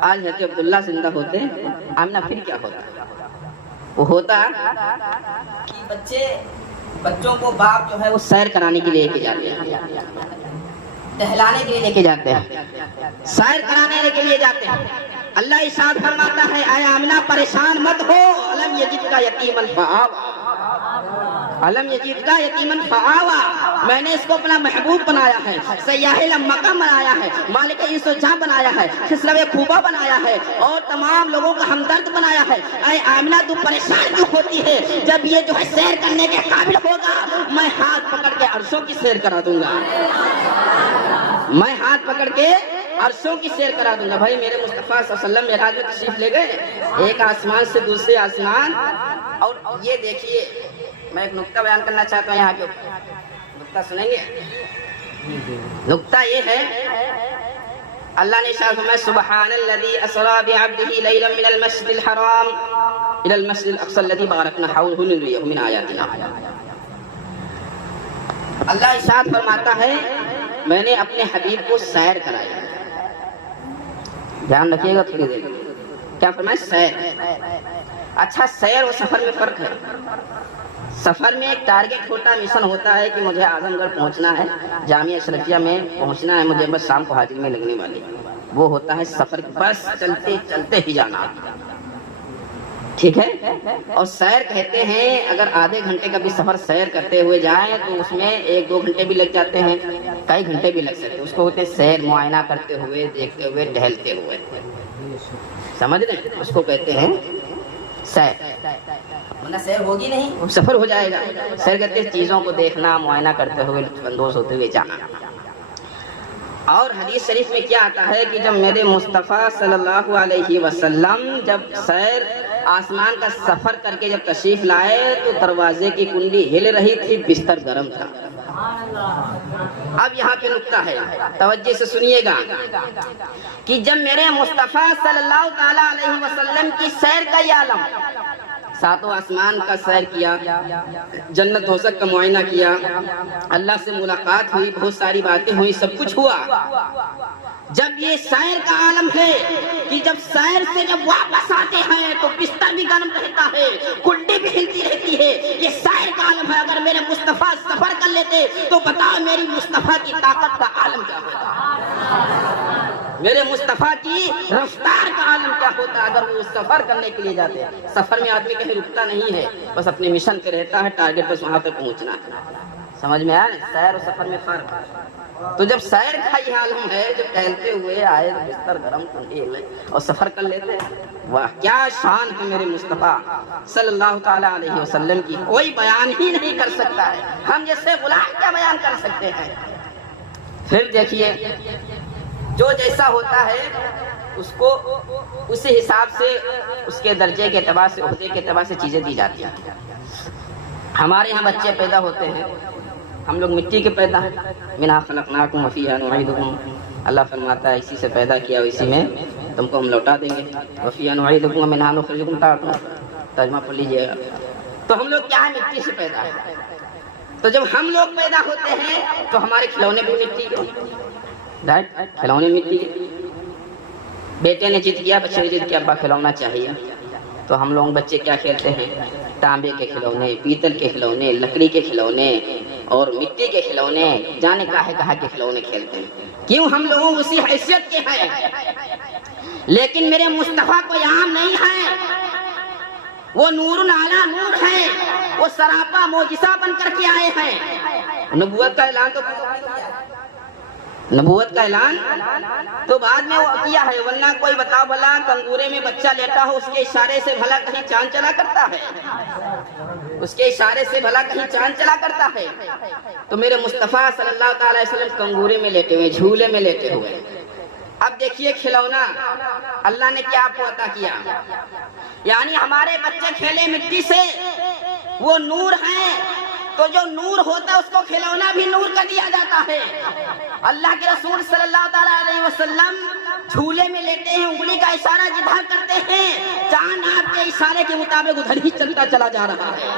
آج حضرت عبداللہ زندہ ہوتے، آمینہ پھر کیا ہوتا؟ وہ ہوتا کہ بچوں کو باپ جو ہے وہ سیر کرانے کے لیے لے کے جاتے ہیں، ٹہلانے کے لیے لے کے جاتے ہیں، سیر کرانے کے لیے جاتے ہیں۔ اللہ ارشاد فرماتا ہے اے آمنہ پریشان مت ہو، الم یجد کا یتیمن فآوا، الم یجد کا یتیمن فآوا، میں نے اس کو اپنا محبوب بنایا ہے، سیاح مکہ بنایا ہے، مالک عیس و جہاں بنایا ہے، خسرو خوبا بنایا ہے اور تمام لوگوں کا ہمدرد بنایا ہے۔ اے آمنہ تو پریشان کیوں ہوتی ہے؟ جب یہ جو ہے سیر کرنے کے قابل ہوگا میں ہاتھ پکڑ کے عرشوں کی سیر کرا دوں گا، میں ہاتھ پکڑ کے عرشوں کی سیر کرا دوں گا. بھائی میرے مصطفیٰ صلی اللہ علیہ وسلم معراج میں تشریف لے گئے ایک آسمان سے دوسرے آسمان. اور یہ دیکھیے میں ایک نقطہ بیان کرنا چاہتا ہوں یہاں کے اوپر. نقطہ سنیں گے؟ نقطہ یہ ہے اللہ نے ارشاد فرمایا سبحان الذی اسری بعبدہ لیلا من المسجد الحرام الی المسجد الاقصی الذی بارکنا حولہ لنریہ من آیاتنا. اللہ ارشاد فرماتا ہے میں نے اپنے حبیب کو سیر کرایا. دھیان رکھیے گا تھوڑی دیر. کیا فرمایا؟ سیر. اچھا سیر و سفر میں فرق ہے. سفر میں ایک ٹارگٹ ہوتا مشن ہوتا ہے کہ مجھے اعظم گڑھ پہنچنا ہے, جامعہ اشرفیہ میں پہنچنا ہے, مجھے بس شام کو حاضری میں لگنے والی. وہ ہوتا ہے سفر بس چلتے چلتے ہی جانا. ٹھیک ہے. اور سیر کہتے ہیں اگر آدھے گھنٹے کا بھی سفر سیر کرتے ہوئے جائیں تو اس میں 1-2 گھنٹے بھی لگ جاتے ہیں, کئی گھنٹے بھی لگ سکتے ہیں. اس کو ہوتے ہیں سیر, معائنہ کرتے ہوئے, دیکھتے ہوئے, ٹہلتے ہوئے. سمجھ رہے ہیں؟ اس کو کہتے ہیں سیر. ورنہ سیر ہوگی نہیں, سفر ہو جائے گا. سیر کہتے ہیں چیزوں کو دیکھنا, معائنہ کرتے ہوئے, لطف اندوز ہوتے ہوئے جانا. اور حدیث شریف میں کیا آتا ہے کہ جب میرے مصطفیٰ صلی اللہ علیہ وسلم جب سیر آسمان کا سفر کر کے جب تشریف لائے تو دروازے کی کنڈی ہل رہی تھی, بستر گرم تھا. اب یہاں پہ نقطہ ہے, توجہ سے سنیے گا کہ جب میرے مصطفیٰ صلی اللہ تعالی علیہ وسلم کی سیر کا یہ عالم, 7 آسمان کا سیر کیا, جنت دوزخ کا معائنہ کیا, اللہ سے ملاقات ہوئی, بہت ساری باتیں ہوئی, سب کچھ ہوا. جب یہ سیر کا عالم ہے کہ جب سیر سے جب واپس آتے ہیں تو بستر بھی گرم رہتا ہے, کنڈی بھی ہلتی رہتی ہے. یہ سیر کا عالم ہے. اگر میرے مصطفیٰ سفر کر لیتے تو بتاؤ میری مصطفیٰ کی طاقت کا عالم کیا ہوتا, میرے مصطفیٰ کی رفتار کا عالم کیا ہوتا اگر وہ سفر کرنے کے لیے جاتے. سفر میں آدمی کہیں رکتا نہیں ہے, بس اپنے مشن پہ رہتا ہے, ٹارگٹ بس وہاں پہ پہنچنا ہے. سمجھ میں آیا؟ سیر اور سفر میں فرق. تو جب سیر کا یہ عالم ہے, جب ٹہلتے ہوئے آئے تو بستر گرم ٹھنڈی اور سفر کر لیتے. واہ کیا شان ہے میرے مصطفیٰ صلی اللہ تعالی علیہ وسلم کی, کوئی بیان ہی نہیں کر سکتا ہے. ہم جیسے غلام کیا بیان کر سکتے ہیں. پھر دیکھیے جو جیسا ہوتا ہے اس کو اسی حساب سے اس کے درجے کے اعتبار سے, عہدے کے اعتبار سے چیزیں دی جاتی ہیں. ہمارے یہاں بچے پیدا ہوتے ہیں, ہم لوگ مٹی کے پیدا ہیں. منہا خلقناکم وفیہا نعیدکم, اللہ فرماتا ہے اسی سے پیدا کیا اور اسی میں تم کو ہم لوٹا دیں گے. وفیہا نعیدکم ومنہا نخرجکم تارۃ, ترجمہ پڑھ لیجیے گا. تو ہم لوگ کیا ہے, مٹی سے پیدا ہے. تو جب ہم لوگ پیدا ہوتے ہیں تو ہمارے کھلونے بھی مٹی کے, رائٹ, کھلونے مٹی کے. بیٹے نے ضد کیا, بچے نے ضد کیا ابا کھلونا چاہیے, تو ہم لوگ بچے کیا کھیلتے ہیں, تانبے کے کھلونے, پیتل کے کھلونے, لکڑی کے کھلونے اور مٹی کے کھلونے, جانے کہاں کے کھلونے کھیلتے ہیں. کیوں؟ ہم لوگوں اسی حیثیت کے ہیں. لیکن میرے مصطفیٰ کوئی عام نہیں ہے, وہ نور اعلیٰ نور ہے, وہ سراپا معجزہ بن کر کے آئے ہیں. نبوت کا اعلان تو بعد میں وہ کیا ہے, ورنہ کوئی بتاؤ بھلا کنگورے میں بچہ لیٹا ہو, اس کے اشارے سے بھلا کہیں چاند چلا کرتا ہے, اس کے اشارے سے بھلا کہیں چاند چلا کرتا ہے. تو میرے مصطفیٰ صلی اللہ تعالی علیہ وسلم کنگورے میں لیٹے ہوئے, جھولے میں لیٹے ہوئے. اب دیکھیے کھلونا اللہ نے کیا آپ کو عطا کیا, یعنی ہمارے بچے کھیلے مٹی سے, وہ نور ہیں. تو جو نور ہوتا ہے اس کو کھلونا بھی نور کا دیا جاتا ہے. اللہ کے رسول صلی اللہ تعالی علیہ وسلم جھولے میں لیتے ہیں, انگلی کا اشارہ جدھر کرتے ہیں, چاند آپ کے اشارے کے مطابق ادھر ہی چلتا چلا جا رہا ہے,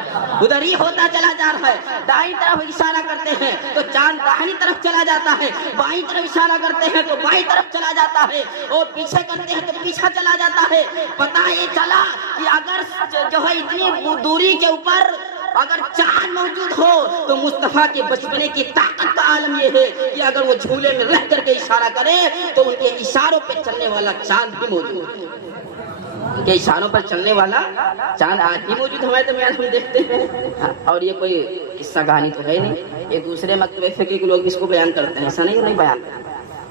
ادھر ہی ہوتا چلا جا رہا ہے. دائیں طرف اشارہ کرتے ہیں تو چاند دائیں طرف چلا جاتا ہے, بائیں طرف اشارہ کرتے ہیں تو بائیں طرف چلا جاتا ہے, اور پیچھے کرتے ہیں تو پیچھے چلا جاتا ہے. پتہ یہ چلا کہ اگر جو ہے اتنی دوری کے اوپر اگر چاند موجود ہو تو مصطفیٰ کے بچپنے کی طاقت کا عالم یہ ہے کہ اگر وہ جھولے میں رہ کر کے اشارہ کرے تو ان کے اشاروں پہ چلنے والا چاند بھی موجود ہے. ان کے اشاروں پر چلنے والا چاند آج بھی موجود, ہمارے درمیان ہم دیکھتے ہیں. اور یہ کوئی قصہ کہانی تو ہے نہیں, ایک دوسرے مکتبے فقہ کے لوگ اس کو بیان کرتے ہیں, ایسا نہیں بیان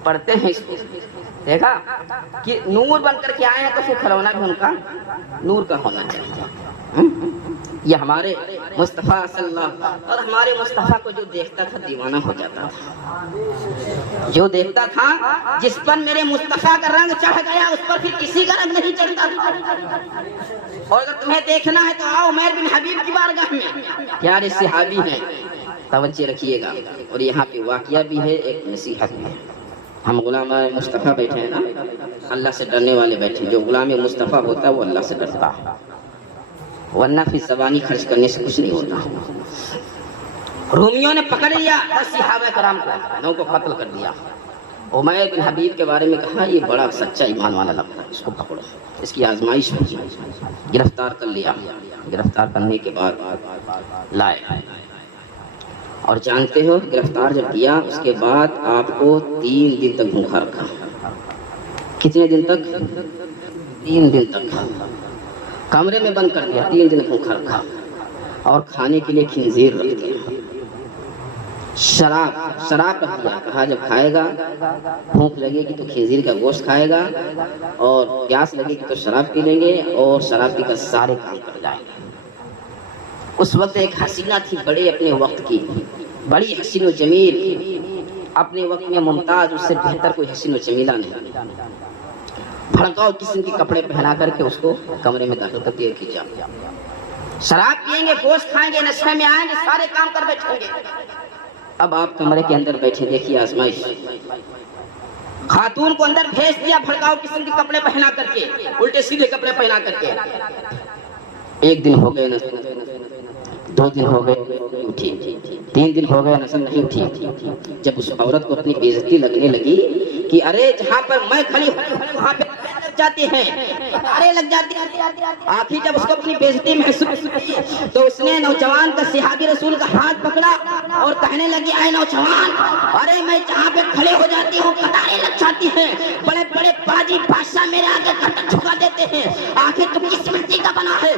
پڑھتے ہیں اس کو. دیکھا کہ نور بن کر کے آئے ہیں تو پھر کھلونا بھی ان کا نور کا ہونا چاہیے. یہ ہمارے مصطفیٰ صلی اللہ، اور ہمارے مصطفیٰ کو جو دیکھتا تھا دیوانہ ہو جاتا تھا، جو دیکھتا تھا جس پر میرے مصطفیٰ کا رنگ چڑھ گیا اس پر پھر کسی کا رنگ نہیں چڑھتا تھا۔ اور اگر تمہیں دیکھنا ہے تو آؤ عمیر بن حبیب کی بارگاہ میں، پیارے صحابی ہیں، توجہ رکھیے گا۔ اور یہاں پہ واقعہ بھی ہے، ایک نصیحت بھی ہے۔ ہم غلام مصطفیٰ بیٹھے ہیں نا، اللہ سے ڈرنے والے بیٹھے ہیں۔ جو غلام مصطفیٰ ہوتا ہے وہ اللہ سے ڈرتا ہے، ورنہ پھر زبانی خرچ کرنے سے کچھ نہیں ہوتا۔ رومیوں نے پکڑ لیا 10 صحابہ کرام کو، 9 کو قتل کر دیا۔ عمیر بن حبیب کے بارے میں کہا یہ بڑا سچا ایمان والا لگتا ہے، اس کو پکڑو، اس کی آزمائش ہوئی۔ گرفتار کر لیا، گرفتار کرنے کے بعد لائے، اور جانتے ہو گرفتار جب کیا اس کے بعد آپ کو 3 دن تک بھوکا رکھا۔ کتنے دن تک؟ 3 دن تک کمرے میں بند کر دیا، 3 دن بھوکا رکھا، اور کھانے کے لیے خنزیر رکھ دیا، شراب رکھ دیا۔ کہا جب کھائے گا، بھوک لگے گی تو خنزیر کا گوشت کھائے گا، اور پیاس لگے گی تو شراب پی لیں گے، اور شراب پی کر سارے کام کر جائیں گے۔ اس وقت ایک حسینہ تھی بڑے اپنے وقت کی، بڑی حسین و جمیل، اپنے وقت میں ممتاز، اس سے بہتر کوئی حسین و جمیلہ نہیں۔ بھڑکاؤ قسم کے کپڑے پہنا کر کے اس کو کمرے میں داخل کر دیا کہ جا، شراب پیئیں گے، گوشت کھائیں گے، نشے میں آئیں گے، سارے کام کر بیٹھیں گے۔ اب آپ کمرے کے اندر بیٹھے، دیکھیے آزمائش۔ خاتون کو اندر بھیج دیا بھڑکاؤ قسم کے کپڑے پہنا کر کے، الٹے سیدھے کپڑے پہنا کر کے۔ 1 دن ہو گئے، 2 دن ہو گئے، اٹھی، 3 دن ہو گئے، نظر نہیں اٹھی۔ جب اس عورت کو اپنی بےعزتی لگنے لگی کہ ارے جہاں پر میں کھڑی ہوں وہاں پہ لگ جاتے ہیں، ارے لگ جاتے ہیں۔ آخر جب اس کو اپنی بےعزتی محسوس ہوئی تو اس نے نوجوان کا، صحابی رسول کا ہاتھ پکڑا اور کہنے لگی اے نوجوان، ارے میں جہاں پہ کھڑے ہو جاتی ہوں قطاریں لگ جاتی ہیں، بڑے بڑے باجی بادشاہ میرے آگے گردن جھکا دیتے ہیں، آخر تو کس مٹی کا بنا ہے،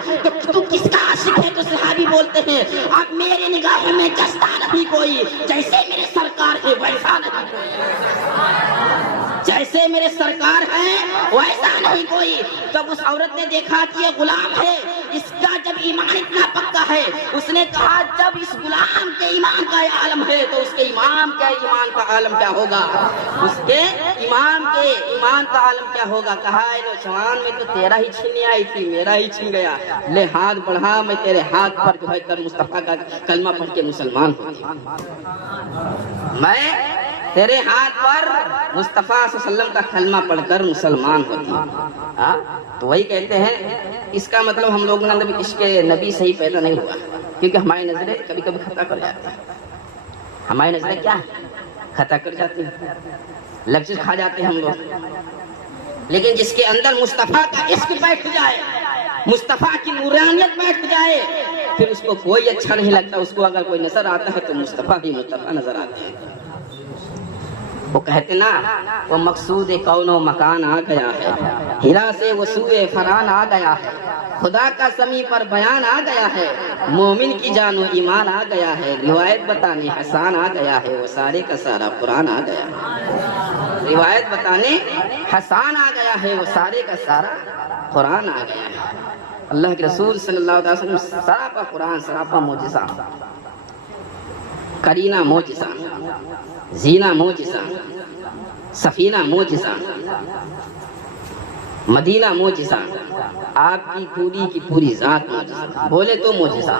تو کس کا عاشق ہے؟ تو صحابی بولتے ہیں اب میری نگاہوں میں جستا نہیں کوئی، جیسے میرے سرکار ہے ویسا نہیں، جیسے میرے سرکار ہیں ویسا نہیں کوئی۔ تب اس عورت نے دیکھا کہ یہ غلام ہے، اس کا جب ایمان اتنا پکا ہے، اس نے کہا جب اس غلام کے ایمان کا عالم ہے تو اس کے امام کے ایمان کا عالم کیا ہوگا، اس کے امام کے ایمان کا عالم کیا ہوگا۔ کہا اے نوجوان میں تو تیرا ہی چھیننے آئی تھی، میرا ہی چھین گیا، لے ہاتھ بڑھا، میں تیرے ہاتھ پر جو ہے کر مصطفیٰ کا کلمہ پڑھ کے مسلمان ہوتی، میں تیرے ہاتھ پر مصطفیٰ صلی اللہ علیہ وسلم کا کلمہ پڑھ کر مسلمان ہوتی۔ تو وہی کہتے ہیں اس کا مطلب ہم لوگوں نے عشق نبی صحیح پیدا نہیں ہوا، کیونکہ ہماری نظریں کبھی کبھی خطا کر جاتی ہیں، ہماری نظریں کیا خطا کر جاتی ہیں، لفظ کھا جاتے ہیں ہم لوگ۔ لیکن جس کے اندر مصطفیٰ کا عشق بیٹھ جائے، مصطفیٰ کی نورانیت بیٹھ جائے، پھر اس کو کوئی اچھا نہیں لگتا۔ اس کو اگر کوئی نظر آتا ہے تو مصطفیٰ ہی مصطفیٰ نظر آتے ہیں۔ وہ کہتے نا وہ مقصود کون و مکان آ گیا ہے، ہرا سے وہ سوئے فران آ گیا ہے، خدا کا سمیع پر بیان آ گیا ہے، مومن کی جان و ایمان آ گیا ہے، روایت بتانے حسان آ گیا ہے، وہ سارے کا سارا قرآن آ گیا ہے، روایت بتانے حسان آ گیا ہے، وہ سارے کا سارا قرآن آ گیا ہے۔ اللہ کے رسول صلی اللہ علیہ وسلم سراپا قرآن، سراپا معجزہ، کرینہ معجزہ، زینہ معجزہ، سفینہ معجزہ، مدینہ معجزہ، آپ کی پوری کی پوری ذات معجزہ، بولے تو معجزہ،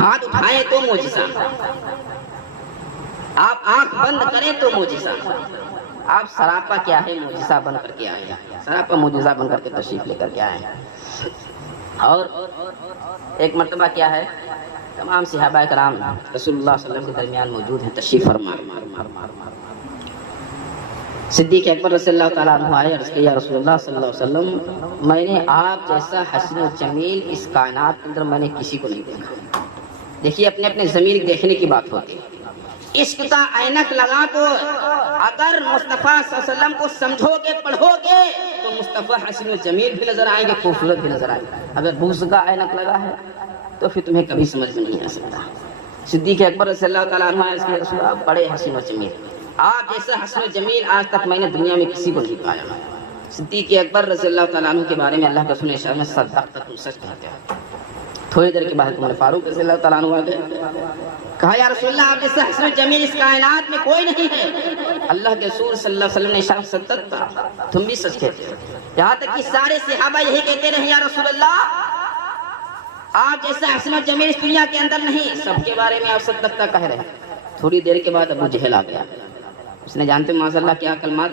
ہاتھ اٹھائیں تو معجزہ، آپ آنکھ بند کریں تو معجزہ۔ آپ سراپا کیا ہے معجزہ بن کر کے آئے ہیں، سراپا معجزہ بن کر کے تشریف لے کر کے آئے ہیں۔ اور ایک مرتبہ کیا ہے، تمام صحابہ کرام رسول اللہ صلی اللہ علیہ وسلم کے درمیان موجود ہیں، تشریف فرما۔ صدیق اکبر رضی اللہ تعالیٰ عنہ آئے، عرض کیا یا رسول اللہ صلی اللہ علیہ وسلم، میں نے آپ جیسا حسین و جمیل اس کائنات کے اندر میں نے کسی کو نہیں دیکھا۔ دیکھیے اپنے اپنے ضمیر دیکھنے کی بات ہوتی ہے۔ عشق کا اینک لگا تو اگر مصطفیٰ صلی اللہ علیہ وسلم کو سمجھو گے، پڑھو گے تو مصطفیٰ حسین و جمیل بھی نظر آئیں گے، خوبصورت بھی نظر آئیں گے۔ اگر بغض کا اینک لگا ہے تو پھر تمہیں کبھی سمجھ میں نہیں آ سکتا۔ صدیق اکبر رضی اللہ تعالیٰ عنہ اس کے رسول آپ بڑے حسین و جمیل، آپ جیسا حسین و جمیل آج تک میں نے دنیا میں کسی کو نہیں پایا۔ صدیق اکبر رضی اللہ تعالیٰ عنہ کے بارے میں اللہ کے سنے شاہ میں صدقت تم سچ کہتے ہو. تھوڑی دیر کے بعد عمر فاروق رضی اللہ تعالیٰ عنہ آ گئے. کہا یا رسول اللہ آپ جیسا حسن جمیل اس کائنات میں کوئی نہیں ہے. اللہ کے رسول صلی اللہ علیہ وسلم نے ارشاد صدقت تم بھی سچ کہتے ہو. یہاں تک کہ سارے صحابہ یہی کہتے رہے یا رسول اللہ آپ جیسا حسن جمیل اس دنیا کے اندر نہیں. سب کے بارے میں آپ صدقت کہہ رہے ہیں. تھوڑی دیر کے بعد ابو جہل آ گیا. اس نے جانتے معاذ اللہ کیا کلمات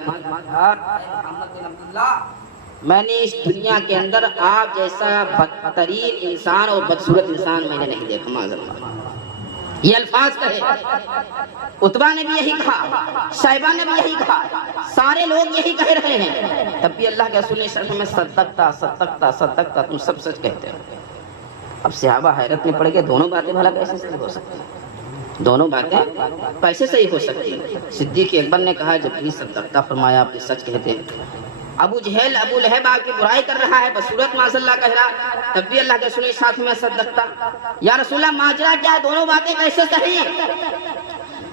میں نے اس دنیا کے اندر آپ جیسا بدترین انسان اور بدصورت انسان میں نے نہیں دیکھا معاذ اللہ. یہ الفاظ کہے. عتبہ نے بھی یہی کہا, شیبہ نے بھی یہی کہا, سارے لوگ یہی کہہ رہے ہیں. تب بھی اللہ کے رسول نے شرح میں صدقتا تم سب سچ کہتے ہو. اب صحابہ حیرت میں پڑ گئے, دونوں باتیں بھلا کیسے صحیح ہو سکتی ہیں؟ دونوں باتیں کیسے صحیح ہو سکتی ہیں؟ صدیق اکبر نے کہا جب بھی صدقتا فرمایا آپ نے سچ کہتے ہیں. ابو جہل ابو لہب آپ کی برائی کر رہا ہے, بصورت معاذ اللہ کہہ رہا ہے, تب بھی اللہ کے رسول نے ساتھ میں صدقتا. یا رسول اللہ ماجرا کیا, دونوں باتیں کیسے صحیح؟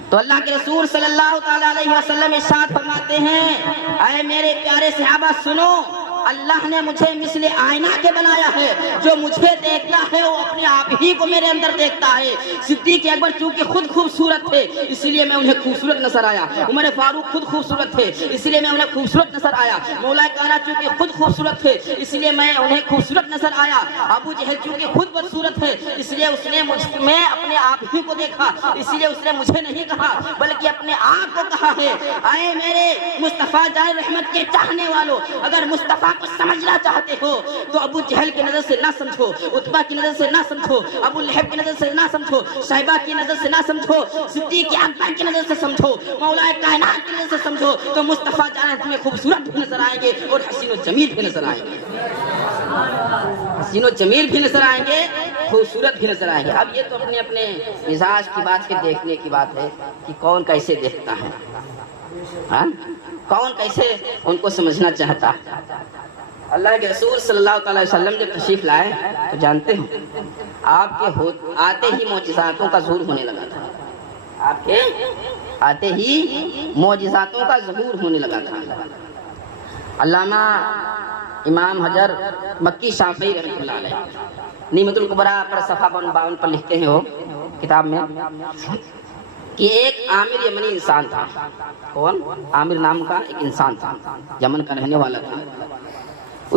تو اللہ کے رسول صلی اللہ تعالیٰ علیہ وسلم ارشاد فرماتے ہیں اے میرے پیارے صحابہ سنو, اللہ نے مجھے مثل آئینہ کے بنایا ہے. جو مجھے دیکھتا ہے وہ اپنے آپ ہی کو میرے اندر دیکھتا ہے. صدیق اکبر چونکہ خود خوبصورت تھے اسی لیے میں انہیں خوبصورت نظر آیا. عمر فاروق خود خوبصورت تھے اسی لیے میں انہیں خوبصورت نظر آیا. مولا کائنات چونکہ خود خوبصورت تھے اسی لیے میں انہیں خوبصورت نظر آیا. ابو جہل چونکہ خود بدصورت ہے اس لیے اس نے میں اپنے آپ ہی کو دیکھا, اسی لیے اس نے مجھے نہیں کہا بلکہ اپنے آپ کو کہا ہے. اے میرے مصطفیٰ جان رحمت کے چاہنے والوں, اگر مصطفیٰ کو سمجھنا چاہتے ہو تو ابو جہل کی نظر سے نہ سمجھو, عتبہ کی نظر سے نہ سمجھو, ابو لہب کی نظر سے نہ سمجھو, شیبہ کی نظر سے نہ سمجھو, صدیق اکبر کی نظر سے سمجھو, مولا کائنات کی نظر سے سمجھو, تو مصطفیٰ جان تمہیں خوبصورت بھی نظر آئیں گے اور حسین و جمیل بھی نظر آئیں گے. حسین و جمیل بھی نظر آئیں گے, خوبصورت بھی نظر آئیں گے. اب یہ تو اپنے اپنے مزاج کی بات ہے, دیکھنے کی بات ہے کہ کون کیسے دیکھتا ہے, کون کیسے ان کو سمجھنا چاہتا ہے. اللہ کے رسول صلی اللہ تعالی وسلم جب تشریف لائے تو جانتے ہیں آپ کے آتے ہی معجزاتوں کا ظہور ہونے لگا تھا. آپ کے آتے ہی معجزاتوں کا ظہور ہونے لگا تھا. علامہ امام حجر مکی شافعی رحمۃ اللہ علیہ نعمت الکبریٰ پر صفحہ 52 پر لکھتے ہیں وہ کتاب میں کہ ایک عامر یمنی انسان تھا. کون؟ عامر نام کا ایک انسان تھا, یمن کا رہنے والا تھا.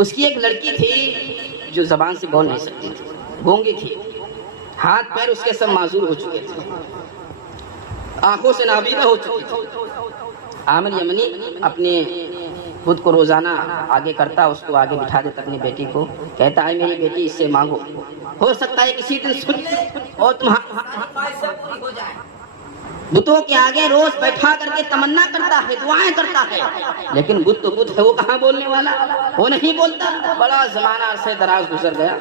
اس کی ایک لڑکی تھی جو زبان سے بول نہیں سکتی تھی, گونگی تھی, ہاتھ پیر اس کے سب معذور ہو چکے تھے, آنکھوں سے نابینا ہو چکی تھی. عامر یمنی اپنے خود کو روزانہ آگے کرتا, اس کو آگے بٹھا دیتا اپنی بیٹی کو, کہتا ہے میری بیٹی اس سے مانگو, ہو سکتا ہے کسی دن سن اور تمہاری پوری ہو جائے. بتوں کے آگے روز بیٹھا کر کے تمنا کرتا ہے, دعائیں کرتا ہے, لیکن بت تو بت ہے, وہ کہاں بولنے والا, وہ نہیں بولتا. بڑا زمانہ عرصہ دراز گزر گیا.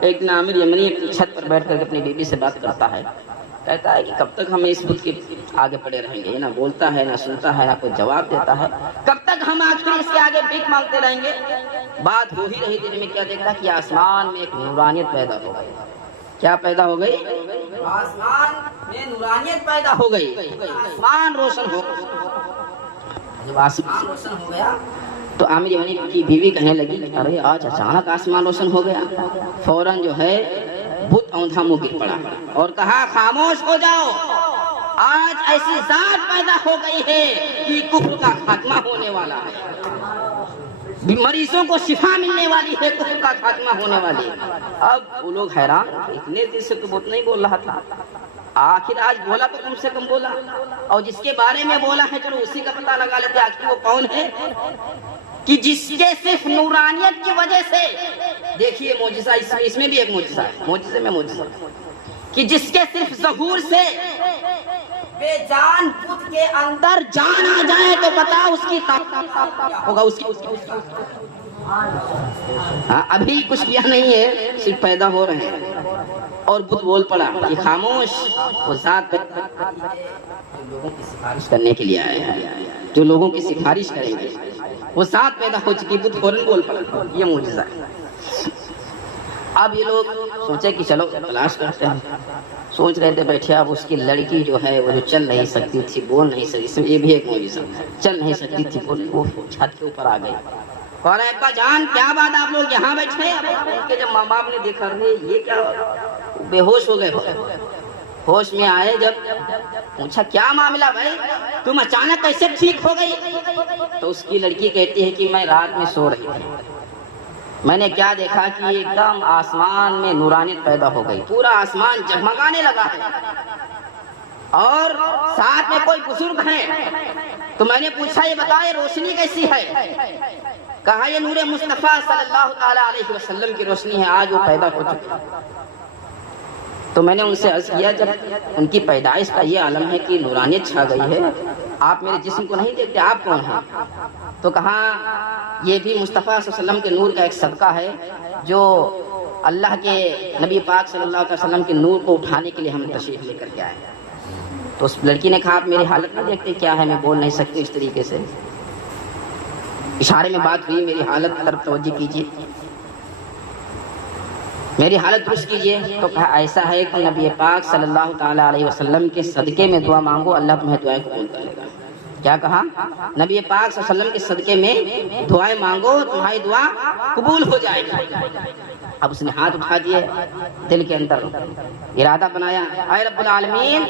ایک دن عامر یمنی اپنی چھت پر بیٹھ کر کے اپنی بیوی سے بات کرتا ہے, کہتا ہے کہ کب تک ہم اس بت کے آگے پڑے رہیں گے, نہ بولتا ہے نہ سنتا ہے نہ کوئی جواب دیتا ہے, کب تک ہم آخر اس کے آگے بھیک مانگتے رہیں گے. بات ہو ہی رہی تھی میں کیا دیکھا کہ آسمان میں ایک نورانیت پیدا ہو گئی. کیا پیدا ہو گئی؟ آسمان میں نورانیت پیدا ہو گئی, آسمان روشن ہو گیا. جب آسمان روشن ہو گیا تو عامر یمنی کی بیوی کہنے لگی ارے آج اچانک آسمان روشن ہو گیا. فوراً جو ہے بت اوندھا منہ گر پڑا اور کہا خاموش ہو جاؤ, آج ایسی ذات پیدا ہو گئی ہے کہ کفر کا خاتمہ ہونے والا ہے, مریضوں کو شفا ملنے والی ہے, کفر کا خاتمہ ہونے والی ہے. اب وہ لوگ حیران, اتنے دن سے تو بت نہیں بول رہا تھا, آخر آج بولا تو کم سے کم بولا, اور جس کے بارے میں بولا ہے چلو اسی کا پتہ لگا لیتے آخر وہ کون ہے کہ جس کے صرف نورانیت کی وجہ سے, دیکھیے معجزہ اس میں بھی ایک معجزہ ہے, معجزے میں معجزہ کہ جس کے صرف ظہور سے بے جان بت کے اندر جان آ جائے تو بتا اس کی طاقت ہوگا. اس کی ابھی کچھ کیا نہیں ہے, صرف پیدا ہو رہے ہیں. اور بت بول پڑا کہ خاموش, وہ ذات لوگوں کی سفارش کرنے کے لیے آئے ہیں, جو لوگوں کی سفارش کریں گے, وہ ذات پیدا ہو چکی. بت فوراً بول پڑا, یہ معجزہ ہے. اب یہ لوگ سوچے کہ چلو تلاش کرتے ہیں, سوچ رہے تھے بیٹھے. اب اس کی لڑکی جو ہے وہ جو چل نہیں سکتی تھی, بول نہیں سکتی, یہ بھی ایک معجزہ, چل نہیں سکتی تھی, وہ چھت کے اوپر آ گئی. اور ابا جان کیا بات آپ لوگ یہاں بیٹھے ہیں؟ کہ جب ماں باپ نے دیکھا یہ کیا، بے ہوش ہو گئے. ہوش میں آئے جب پوچھا کیا معاملہ بھائی، تم اچانک کیسے ٹھیک ہو گئی؟ تو اس کی لڑکی کہتی ہے کہ میں رات میں سو رہی تھی، میں نے کیا دیکھا کہ ایک دم آسمان میں نورانیت پیدا ہو گئی، پورا آسمان جگمگانے لگا ہے اور ساتھ میں کوئی بزرگ ہیں. تو میں نے پوچھا یہ بتائے روشنی کیسی ہے؟ کہا یہ نور مصطفیٰ صلی اللہ تعالی علیہ وسلم کی روشنی ہے، آج وہ پیدا ہو چکی ہے. تو میں نے ان سے عرض کیا جب ان کی پیدائش کا یہ عالم ہے کہ نورانیت چھا گئی ہے، آپ میرے جسم کو نہیں دیکھتے، آپ کون ہیں؟ تو کہا یہ بھی مصطفیٰ صلی اللہ علیہ وسلم کے نور کا ایک صدقہ ہے جو اللہ کے نبی پاک صلی اللہ علیہ وسلم کے نور کو اٹھانے کے لیے ہم تشریف لے کر کے آئے ہیں. تو اس لڑکی نے کہا آپ میری حالت نہیں دیکھتے کیا ہے، میں بول نہیں سکتی اس طریقے سے. اشارے میں بات ہوئی، میری حالت طرف توجہ کیجیے، میری حالت درست کیجیے. تو کہا ایسا ہے کہ نبی پاک صلی اللہ تعالی علیہ وسلم کے صدقے میں دعا مانگو، اللہ تمہیں دعائیں قبول کر لے گا. کیا کہا؟ نبی پاک صلی اللہ علیہ وسلم کے صدقے میں دعائیں مانگو، تمہاری دعا قبول ہو جائے گی. اب اس نے ہاتھ اٹھا دیے، دل کے اندر ارادہ بنایا، اے رب العالمین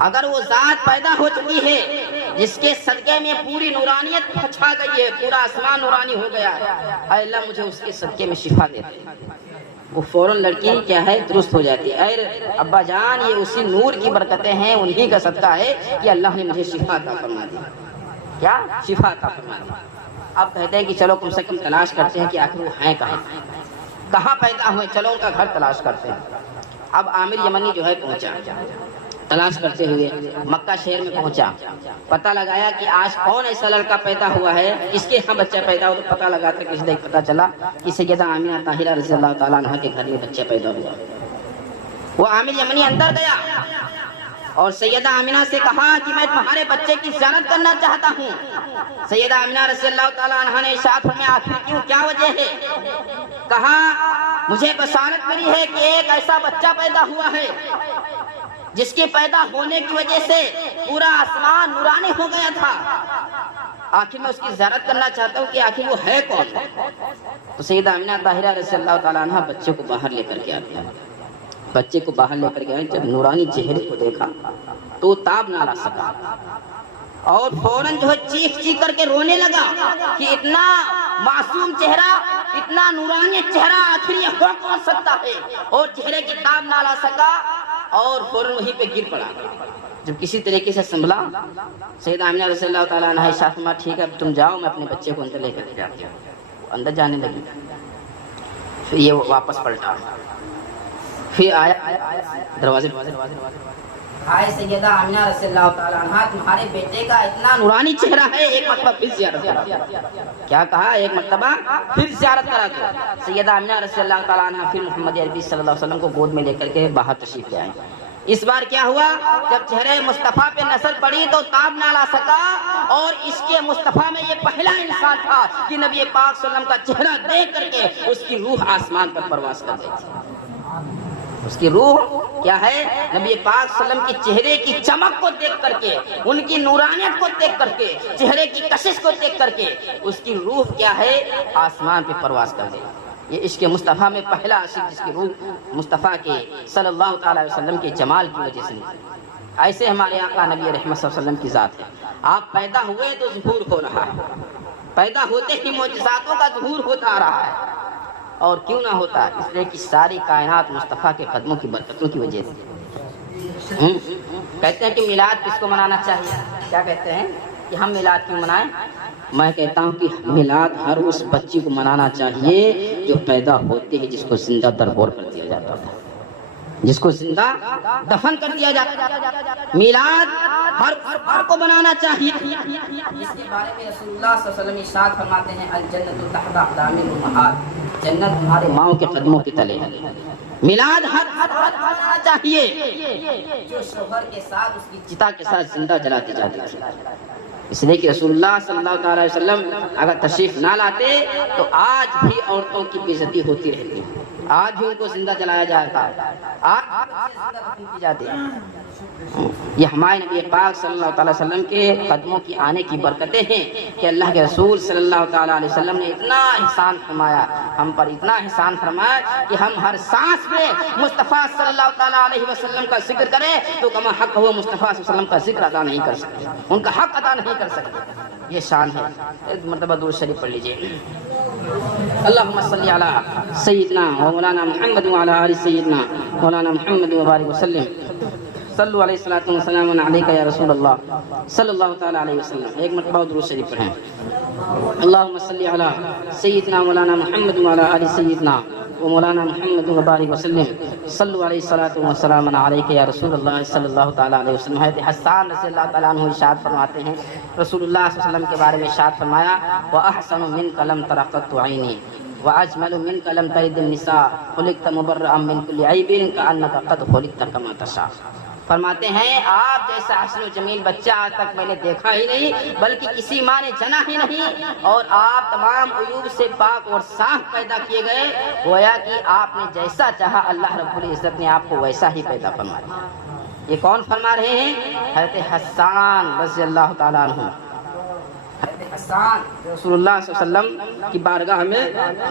اگر وہ ذات پیدا ہو چکی ہے جس کے صدقے میں پوری نورانیت چھا گئی ہے، پورا آسمان نورانی ہو گیا ہے، اے اللہ مجھے اس کے صدقے میں شفا دے دے. وہ فوراً لڑکی کیا ہے درست ہو جاتی ہے. اے ابا جان یہ اسی نور کی برکتیں ہیں، انہی کا صدقہ ہے کہ اللہ نے مجھے شفا عطا فرما دی. کیا شفا عطا فرما دی. اب کہتے ہیں کہ چلو کم سے کم تلاش کرتے ہیں کہ آخر وہ ہیں کہاں پیدا ہوئے، چلو ان کا گھر تلاش کرتے ہیں. اب عامر یمنی جو ہے پہنچا، تلاش کرتے ہوئے مکہ شہر میں پہنچا، پتہ لگایا کہ آج کون ایسا لڑکا پیدا ہوا ہے اس کے یہاں بچہ پیدا ہوا. تو پتہ لگا تھا کسی نے پتہ چلا کہ سیدہ آمینہ طاہرہ رضی اللہ تعالیٰ عنہ کے گھر میں بچہ پیدا ہوا. وہ عامر یمنی اندر گیا اور سیدہ آمینہ سے کہا کہ میں تمہارے بچے کی زیارت کرنا چاہتا ہوں. سیدہ آمینہ رضی اللہ تعالیٰ عنہ نے ارشاد فرمایا آخر کیوں، کیا وجہ ہے؟ کہا مجھے بشارت ملی ہے کہ ایک ایسا بچہ پیدا ہوا ہے جس کے پیدا ہونے کی وجہ سے پورا آسمان نورانی ہو گیا تھا. آخر میں اس کی زیارت کرنا چاہتا ہوں کہ آخر وہ ہے کون. تو سیدہ آمینہ طاہرہ رضی اللہ تعالیٰ عنہ بچے کو باہر لے کر کے آتے ہیں. بچے کو باہر لے کر کے آئے، جب نورانی چہرے کو دیکھا تو وہ تاب نہ لا سکا اور فوراً جو ہے چیخ چیخ کر کے رونے لگا کہ اتنا معصوم چہرہ، اتنا نورانی چہرہ آخر یہ ہو کون سکتا ہے، اور چہرے کی تاب نہ لا سکا اور فوراً وہیں پہ گر پڑا. جب کسی طریقے سے سنبھلا سیدہ آمینہ رضی اللہ تعالیٰ عنہ ارشاد فرمایا ٹھیک ہے اب تم جاؤ، میں اپنے بچے کو اندر لے کر کے جاتی ہوں. وہ اندر جانے لگی، پھر یہ واپس پلٹا، پھر آیا دروازے آئے سیدہ آمینہ رضی اللہ تعالیٰ عنہ تمہارے بیٹے کا اتنا نورانی چہرہ ہے، ایک مرتبہ پھر زیارت کرا. کیا کہا؟ ایک مرتبہ پھر زیارت کرا دو. سیدہ آمینہ رضی اللہ تعالیٰ عنہ پھر محمد عربی صلی اللہ علیہ وسلم کو گود میں لے کر کے باہر تشریف لے آئے. اس بار کیا ہوا، جب چہرے مصطفیٰ پہ نظر پڑی تو تاب نہ لا سکا، اور اس کے مصطفیٰ میں یہ پہلا انسان تھا کہ نبی پاک صلی اللہ علیہ وسلم کا چہرہ دیکھ کر کے اس کی روح آسمان پر پرواز کر گئی تھی. اس کی روح کیا ہے، نبی پاک صلی اللہ علیہ وسلم کی چہرے کی چمک کو دیکھ کر کے، ان کی نورانیت کو دیکھ کر کے، چہرے کی کشش کو دیکھ کر کے اس کی روح کیا ہے آسمان پہ پرواز کر گئی. یہ عشق مصطفیٰ میں پہلا عاشق جس کی روح مصطفیٰ کے صلی اللہ تعالی وسلم کے جمال کی وجہ سے نکلی. ایسے ہمارے آقا نبی رحمت صلی اللہ علیہ وسلم کی ذات ہے. آپ پیدا ہوئے تو ظہور ہو رہا ہے، پیدا ہوتے ہی معجزاتوں کا ظہور ہوتا آ رہا ہے. اور کیوں نہ ہوتا، اس لیے کہ ساری کائنات مصطفیٰ کے قدموں کی برکتوں کی وجہ سے. کہتے ہیں کہ میلاد کس کو منانا چاہیے؟ کیا کہتے ہیں کہ ہم میلاد کیوں منائیں؟ میں کہتا ہوں کہ میلاد ہر اس بچی کو منانا چاہیے جو پیدا ہوتے ہی جس کو زندہ دربور کر دیا جاتا تھا، جس کو زندہ دفن کر دیا جاتا تھا. میلاد ہر کو منانا چاہیے. اس کے بارے میں رسول اللہ صلی اللہ علیہ وسلم ارشاد فرماتے ہیں الجنت تحت اقدام الامہات، جنت تمہارے ماؤں کے قدموں کی تلے ہے. میلاد ہر منانا چاہیے جو شوہر کے ساتھ اس کی چتا کے ساتھ زندہ جلاتی جاتی تھی. اس لیے کہ رسول اللہ صلی اللہ علیہ وسلم اگر تشریف نہ لاتے تو آج بھی عورتوں کی بے عزتی ہوتی رہتی ہے. آج بھی ان کو زندہ جلایا جاتا ہے، آج بھی کی جاتی ہے۔ یہ ہمارے نبی پاک صلی اللہ تعالی وسلم کے قدموں کی آنے کی برکتیں ہیں کہ اللہ کے رسول صلی اللہ تعالی علیہ وسلم نے اتنا احسان فرمایا، ہم پر اتنا احسان فرمایا کہ ہم ہر سانس میں مصطفیٰ صلی اللہ تعالی علیہ وسلم کا ذکر کریں تو کما حق ہو مصطفیٰ صلی اللہ علیہ وسلم کا ذکر ادا نہیں کر سکتے، ان کا حق ادا نہیں کر سکتے، یہ شان ہے۔ ایک مرتبہ درود شریف پڑھ لیجئے۔ اللہم صلی علی سیدنا و مولانا محمد وعلی آل سیدنا مولانا محمد وبارک وسلم۔ صلو علیہ الصلوۃ والسلام علیک یا رسول اللہ صلی اللہ تعالی علیہ وسلم۔ ایک مرتبہ درود شریف پڑھیں۔ اللہم صلی علی سیدنا مولانا محمد وعلی آل سیدنا و مولانا محمد وبارک وسلم۔ صلو علیہ الصلوۃ والسلام علیک یا رسول اللہ صلی اللہ تعالی علیہ وسلم۔ حضرت حسان رضی اللہ تعالیٰ عنہ ارشاد فرماتے ہیں، رسول اللہ صلی اللہ علیہ وسلم کے بارے میں ارشاد فرمایا، وَأَحْسَنُ مِنْكَ لَمْ تَرَ قَطُّ عَيْنِي وَأَجْمَلُ مِنْكَ لَمْ تَلِدِ النِّسَاءُ خُلِقْتَ مُبَرَّأً مِنْ كُلِّ عَيْبٍ كَأَنَّكَ قَدْ خُلِقْتَ كَمَا تَشَاءُ۔ فرماتے ہیں آپ جیسا حسن و جمیل بچہ آج تک میں نے دیکھا ہی نہیں، بلکہ کسی ماں نے جنا ہی نہیں، اور آپ تمام عیوب سے پاک اور صاف پیدا کیے گئے، گویا کہ آپ نے جیسا چاہا اللہ رب العزت نے آپ کو ویسا ہی پیدا فرمایا۔ یہ کون فرما رہے ہیں؟ حضرت حسان رضی اللہ تعالیٰ عنہ۔ حضرت حسان رسول اللہ صلی اللہ علیہ وسلم کی بارگاہ میں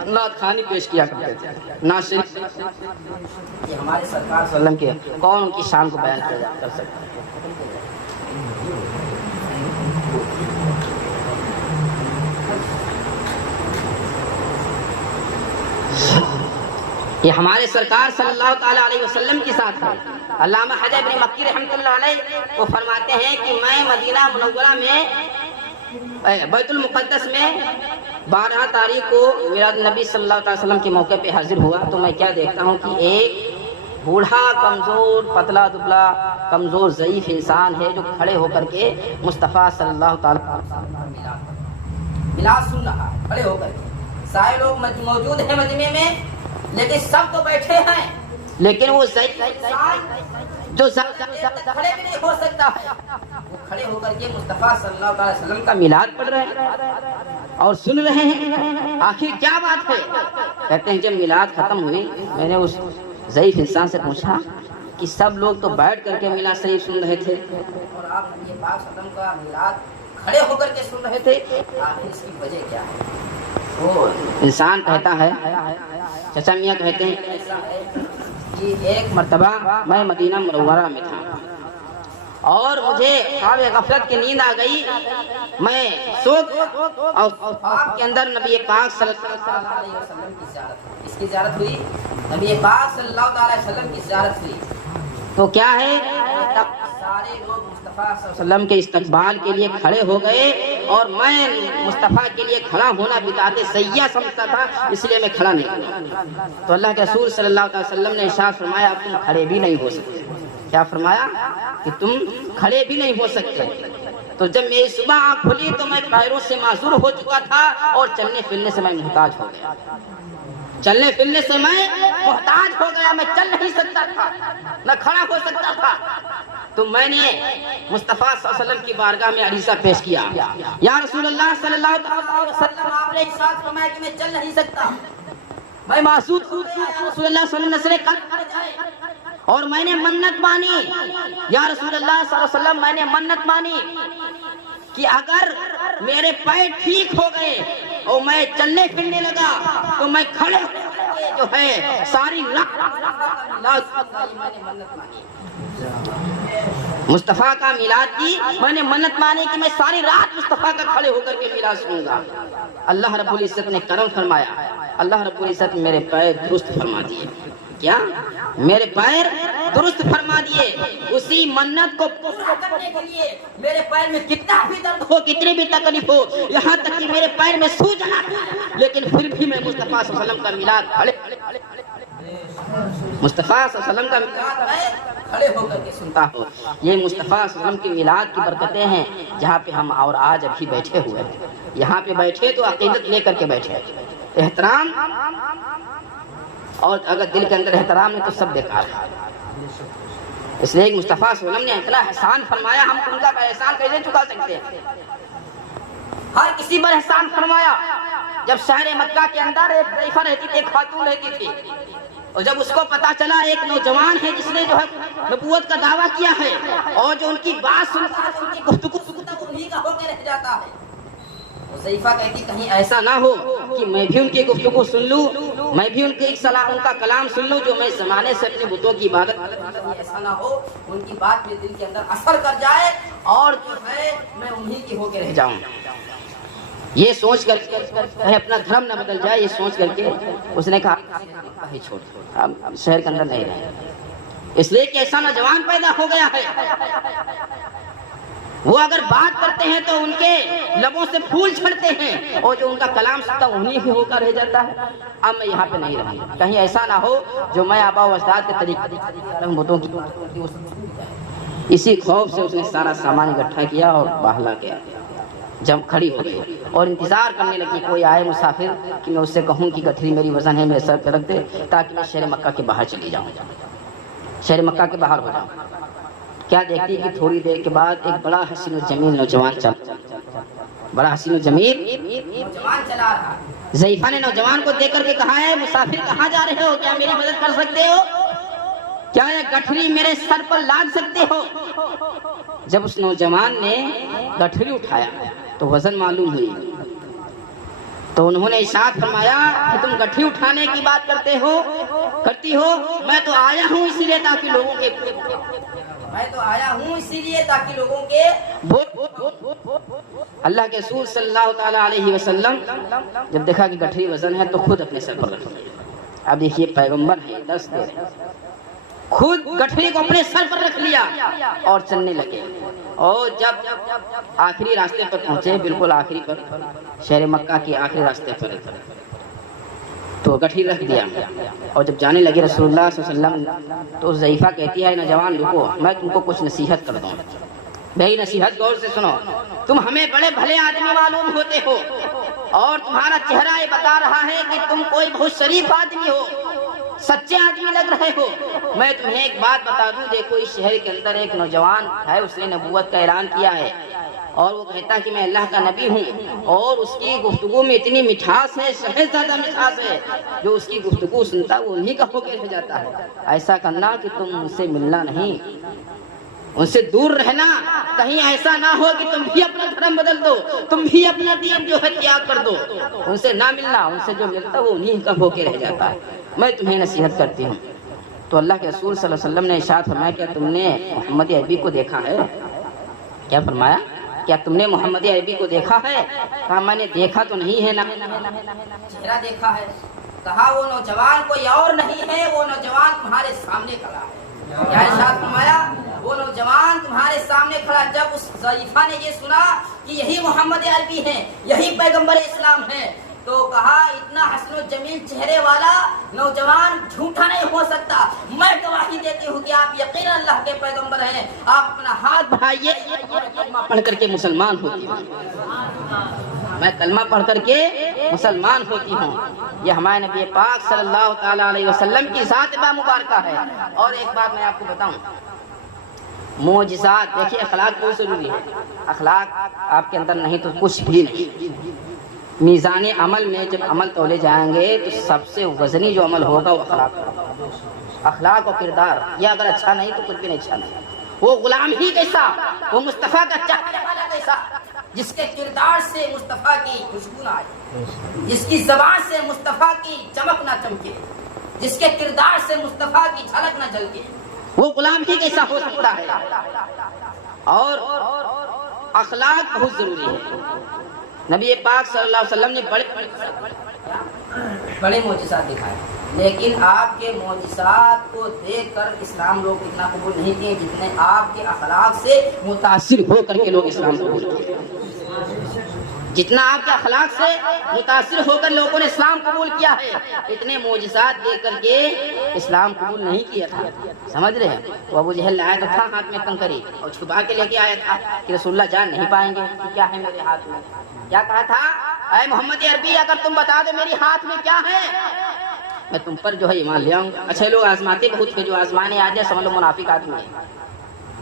نعت خوانی پیش کیا کرتے تھے، نعت شریف۔ یہ ہمارے سرکار صلی اللہ علیہ وسلم کے کون ان کی شان کو بیان کیا کر سکتا ہے؟ یہ ہمارے سرکار صلی اللہ تعالی علیہ وسلم کے ساتھ ہے۔ علامہ حجہ ابن مکی رحمۃ اللہ علیہ وہ فرماتے ہیں کہ میں مدینہ منورہ میں بیت المقدس میں 12 تاریخ کو میلاد النبی صلی اللہ علیہ وسلم کے موقع پہ حاضر ہوا تو میں کیا دیکھتا ہوں کہ ایک بوڑھا کمزور پتلا دبلا کمزور ضعیف انسان ہے جو کھڑے ہو کر کے مصطفیٰ صلی اللہ تعالی میلاد سن رہا ہے، کھڑے ہو کر کے۔ سارے لوگ موجود ہیں مجمع میں، لیکن سب تو بیٹھے ہیں، لیکن وہ ضعیف جو کھڑے بھی نہیں ہو سکتا ہے، وہ کھڑے ہو کر کے مصطفیٰ صلی اللہ علیہ وسلم کا میلاد پڑھ رہے ہیں اور سن رہے ہیں۔ آخر کیا بات ہے؟ کہتے ہیں جب میلاد ختم ہوئی میں نے اس ضعیف انسان سے پوچھا کہ سب لوگ تو بیٹھ کر کے میلاد شریف سن رہے تھے اور آپ یہ پاک صلی اللہ علیہ وسلم کا میلاد کھڑے ہو کر کے سن رہے تھے، آخر اس کی وجہ کیا ہے؟ وہ انسان کہتا ہے، چچا میاں کہتے ہیں کہ ایک مرتبہ میں مدینہ منورہ میں تھا اور مجھے خواب غفلت کی نیند آ گئی، میں سو اور خواب کے اندر نبی پاک صلی اللہ علیہ وسلم کی زیارت ہوئی۔ اس کی زیارت ہوئی، نبی پاک صلی اللہ علیہ وسلم کی زیارت ہوئی تو کیا ہے، سارے لوگ مصطفیٰ صلی اللہ علیہ وسلم کے استقبال کے لیے کھڑے ہو گئے اور میں مصطفیٰ کے لیے کھڑا ہونا بدعت سیاح سمجھتا تھا، اس لیے میں کھڑا نہیں ہوا۔ تو اللہ کے رسول صلی اللہ علیہ وسلم نے ارشاد فرمایا اب تم کھڑے بھی نہیں ہو سکتے۔ کیا فرمایا؟ کہ تم کھڑے بھی نہیں ہو سکتے۔ تو جب میری صبح آنکھ کھلی تو میں پیروں سے معذور ہو چکا تھا اور چلنے پھرنے سے میں محتاج ہو گیا، چلنے پھرنے سے میں محتاج ہو گیا، میں چل نہیں سکتا تھا، نہ کھڑا ہو سکتا تھا۔ تو میں نے مصطفیٰ صلی اللہ علیہ وسلم کی بارگاہ میں عریضہ پیش کیا، یا رسول اللہ صلی اللہ علیہ وسلم آپ نے ارشاد فرمایا کہ میں چل نہیں سکتا، میں معذور ہوں، یا رسول اللہ صلی اللہ علیہ وسلم قلب پڑ جائے، اور میں نے منت مانی، یا رسول اللہ صلی اللہ علیہ وسلم میں نے منت مانی کہ اگر میرے پیر ٹھیک ہو گئے اور میں چلنے پھرنے لگا تو میں کھڑے جو ہے ساری مصطفیٰ کا میلاد کی میں نے منت مانی کہ میں ساری رات مصطفیٰ کا کھڑے ہو کر کے میلاد سنوں گا۔ اللہ رب العزت نے کرم فرمایا، اللہ رب العزت نے میرے پیر درست فرما دیے۔ کیا؟ میرے پیر درست فرما دیے۔ اسی منت کو پورا کرنے کے لیے میرے پیر میں کتنا بھی درد ہو، کتنی بھی تکلیف ہو، یہاں تک کہ میرے پیر میں سوجن آتا ہے، لیکن پھر بھی میں مصطفیٰ صلی اللہ علیہ وسلم کا میلاد مصطفیٰ صلی اللہ علیہ وسلم کا میلاد میں کھڑے ہو کر کے سنتا ہوں۔ یہ مصطفیٰ صلی اللہ علیہ وسلم کی میلاد کی برکتیں ہیں جہاں پہ ہم اور آج ابھی بیٹھے ہوئے ہیں۔ یہاں پہ بیٹھے تو عقیدت لے کر کے بیٹھے، احترام، اور اگر دل کے اندر احترام نہیں تو سب بیکار ہے۔ اس لیے مصطفیٰ صلی اللہ علیہ وسلم نے اتنا احسان فرمایا، ہم ان کا احسان کیسے چکا سکتے ہیں؟ ہر کسی پر احسان فرمایا۔ جب شہر مکہ کے اندر ایک ضعیفہ رہتی تھی، ایک خاتون رہتی تھی، اور جب اس کو پتا چلا ایک نوجوان ہے جس نے جو ہے نبوت کا دعویٰ کیا ہے اور جو ان کی بات سنتا ہے ان کی گفتگو سنتا ہے وہ انہی کا ہو کے رہ جاتا ہے. حذیفہ کہتی کہیں ایسا نہ ہو کہ میں بھی ان کی گفتگو سن لوں, میں بھی ان کی ان کا کلام سن لوں جو میں زمانے سے اپنے بتوں کی عبادت کرتا ہوں. ایسا نہ ہو ان کی بات میرے دل کے اندر اثر کر جائے اور جو ہے میں انہی کی ہو کے رہ جاؤں. یہ سوچ کر کے اپنا دھرم نہ بدل جائے, یہ سوچ کر کے اس نے کہا ہی چھوڑ اب شہر کے اندر نہیں رہے, اس لیے کہ ایسا نوجوان پیدا ہو گیا ہے وہ اگر بات کرتے ہیں تو ان کے لبوں سے پھول جھڑتے ہیں اور جو ان کا کلام سنتا انہی ہی ہو کر رہ جاتا ہے. اب میں یہاں پہ نہیں رہوں, کہیں ایسا نہ ہو جو میں آبا و اجداد کے طریقے بتوں کی. اسی خوف سے اس نے سارا سامان اکٹھا کیا اور باہلا کیا, جب کھڑی ہو گئی اور انتظار کرنے لگی کوئی آئے مسافر کہ میں اس سے کہوں کہ گٹھری میری وزن ہے میرے سر پہ رکھ دے تاکہ میں شہر مکہ کے باہر چلی جاؤں, شہر مکہ کے باہر ہو جاؤں. کیا دیکھتی کہ تھوڑی دیر کے بعد ایک بڑا حسین و جمیل نوجوان بڑا حسین و جمیل نوجوان چلا رہا. حذیفہ نے نوجوان کو دیکھ کر کے کہا ہے مسافر کہاں جا رہے ہو, کیا میری مدد کر سکتے ہو, کیا یہ گٹھری میرے سر پر لاد سکتے ہو. جب اس نوجوان نے گٹھری اٹھایا تو وزن معلوم ہوئی تو انہوں نے ارشاد فرمایا کہ تم گٹھری اٹھانے کی بات کرتی ہو, میں تو آیا ہوں اسی لیے تاکہ لوگوں کے اللہ کے رسول صلی اللہ تعالی علیہ وسلم جب دیکھا کہ گٹھری وزن ہے تو خود اپنے سر پر رکھ لیا. اب دیکھیے پیغمبر ہے, درس دے رہے, خود گٹھری کو اپنے سر پر رکھ لیا اور چلنے لگے. اور جب آخری راستے پر پہنچے, بالکل آخری پر, شہر مکہ کے آخری راستے پر تو گٹھری رکھ دیا اور جب جانے لگے رسول اللہ صلی اللہ علیہ وسلم تو حذیفہ کہتی ہے نوجوان رکو, میں تم کو کچھ نصیحت کر دوں. بھائی نصیحت غور سے سنو, تم ہمیں بڑے بھلے آدمی معلوم ہوتے ہو اور تمہارا چہرہ یہ بتا رہا ہے کہ تم کوئی بہت شریف آدمی ہو, سچے آدمی لگ رہے ہو. میں تمہیں ایک بات بتا دوں, دیکھو اس شہر کے اندر ایک نوجوان ہے, اس نے نبوت کا اعلان کیا ہے اور وہ کہتا کہ میں اللہ کا نبی ہوں اور اس کی گفتگو میں اتنی مٹھاس ہے, شہد زیادہ مٹھاس ہے, جو اس کی گفتگو سنتا وہ انہی کا ہو کے رہ جاتا ہے. ایسا کرنا کہ تم ان سے ملنا نہیں, ان سے دور رہنا, کہیں ایسا نہ ہو کہ تم بھی اپنا دھرم بدل دو, تم بھی اپنا دین جو ہے تیاگ کر دو. ان سے نہ ملنا, ان سے جو ملتا وہ انہی کا ہو کے رہ جاتا ہے. میں تمہیں نصیحت کرتی ہوں. تو اللہ کے رسول صلی اللہ علیہ وسلم نے ارشاد فرمایا کیا تم نے محمد عربی کو دیکھا ہے, کیا فرمایا کیا تم نے محمد عربی کو دیکھا ہے. کہا میں نے دیکھا تو نہیں ہے, چہرہ دیکھا ہے. کہا وہ نوجوان کوئی اور نہیں ہے, وہ نوجوان تمہارے سامنے کھڑا ہے. کیا ارشاد فرمایا, وہ نوجوان تمہارے سامنے کھڑا. جب اس حذیفہ نے یہ سنا کہ یہی محمد عربی ہیں, یہی پیغمبر اسلام ہیں, تو کہا اتنا حسن و جمیل چہرے والا نوجوان جھوٹا نہیں ہو سکتا. میں گواہی دیتی ہوں کہ آپ یقینا اللہ کے پیغمبر ہیں. آپ اپنا ہاتھ بڑھائیے, کلمہ پڑھ کر کے مسلمان ہوتی ہوں, میں کلمہ پڑھ کر کے مسلمان ہوتی ہوں. یہ ہمارے نبی پاک صلی اللہ تعالی علیہ وسلم کی ذات مبارکہ ہے. اور ایک بات میں آپ کو بتاؤں, معجزات دیکھیے, اخلاق بہت ضروری ہے. اخلاق آپ کے اندر نہیں تو کچھ بھی نہیں. میزان عمل میں جب عمل تولے جائیں گے تو سب سے وزنی جو عمل ہوگا وہ اخلاق و کردار. یہ اگر اچھا نہیں تو کچھ بھی نہیں اچھا نہیں. وہ غلام ہی کیسا, وہ مصطفیٰ کا چاہنے والا کیسا, جس کے کردار سے مصطفیٰ کی خوشبو نہ آئے, جس کی زبان سے مصطفیٰ کی چمک نہ چمکے, جس کے کردار سے مصطفیٰ کی جھلک نہ جھلکے, وہ غلام ہی کیسا ہو سکتا ہے. اور اخلاق بہت ضروری ہے. نبی پاک صلی اللہ علیہ وسلم نے بڑے معجزات دکھائے, لیکن آپ کے معجزات کو دیکھ کر اسلام لوگ اتنا قبول نہیں کیے جتنے آپ کے اخلاق سے متاثر ہو کر کے لوگ اسلام قبول کیے. جتنا آپ کے اخلاق سے متاثر ہو کر لوگوں نے اسلام قبول کیا ہے, اتنے معجزات دیکھ کر کے اسلام قبول نہیں کیا تھا. سمجھ رہے ہیں. وہ ابو جہل لایا تھا ہاتھ میں کنکری اور چھپا کے لے کے آیا تھا کہ رسول اللہ جان نہیں پائیں گے کہ کیا ہے میرے ہاتھ میں. کیا کہا تھا, اے محمد عربی اگر تم بتا دو میری ہاتھ میں کیا ہے میں تم پر جو ہے ایمان لے آؤں گا. اچھے لوگ آزماتے بہت تھے, جو آزمانے آ جائے سمجھ لو منافق آدمی ہے.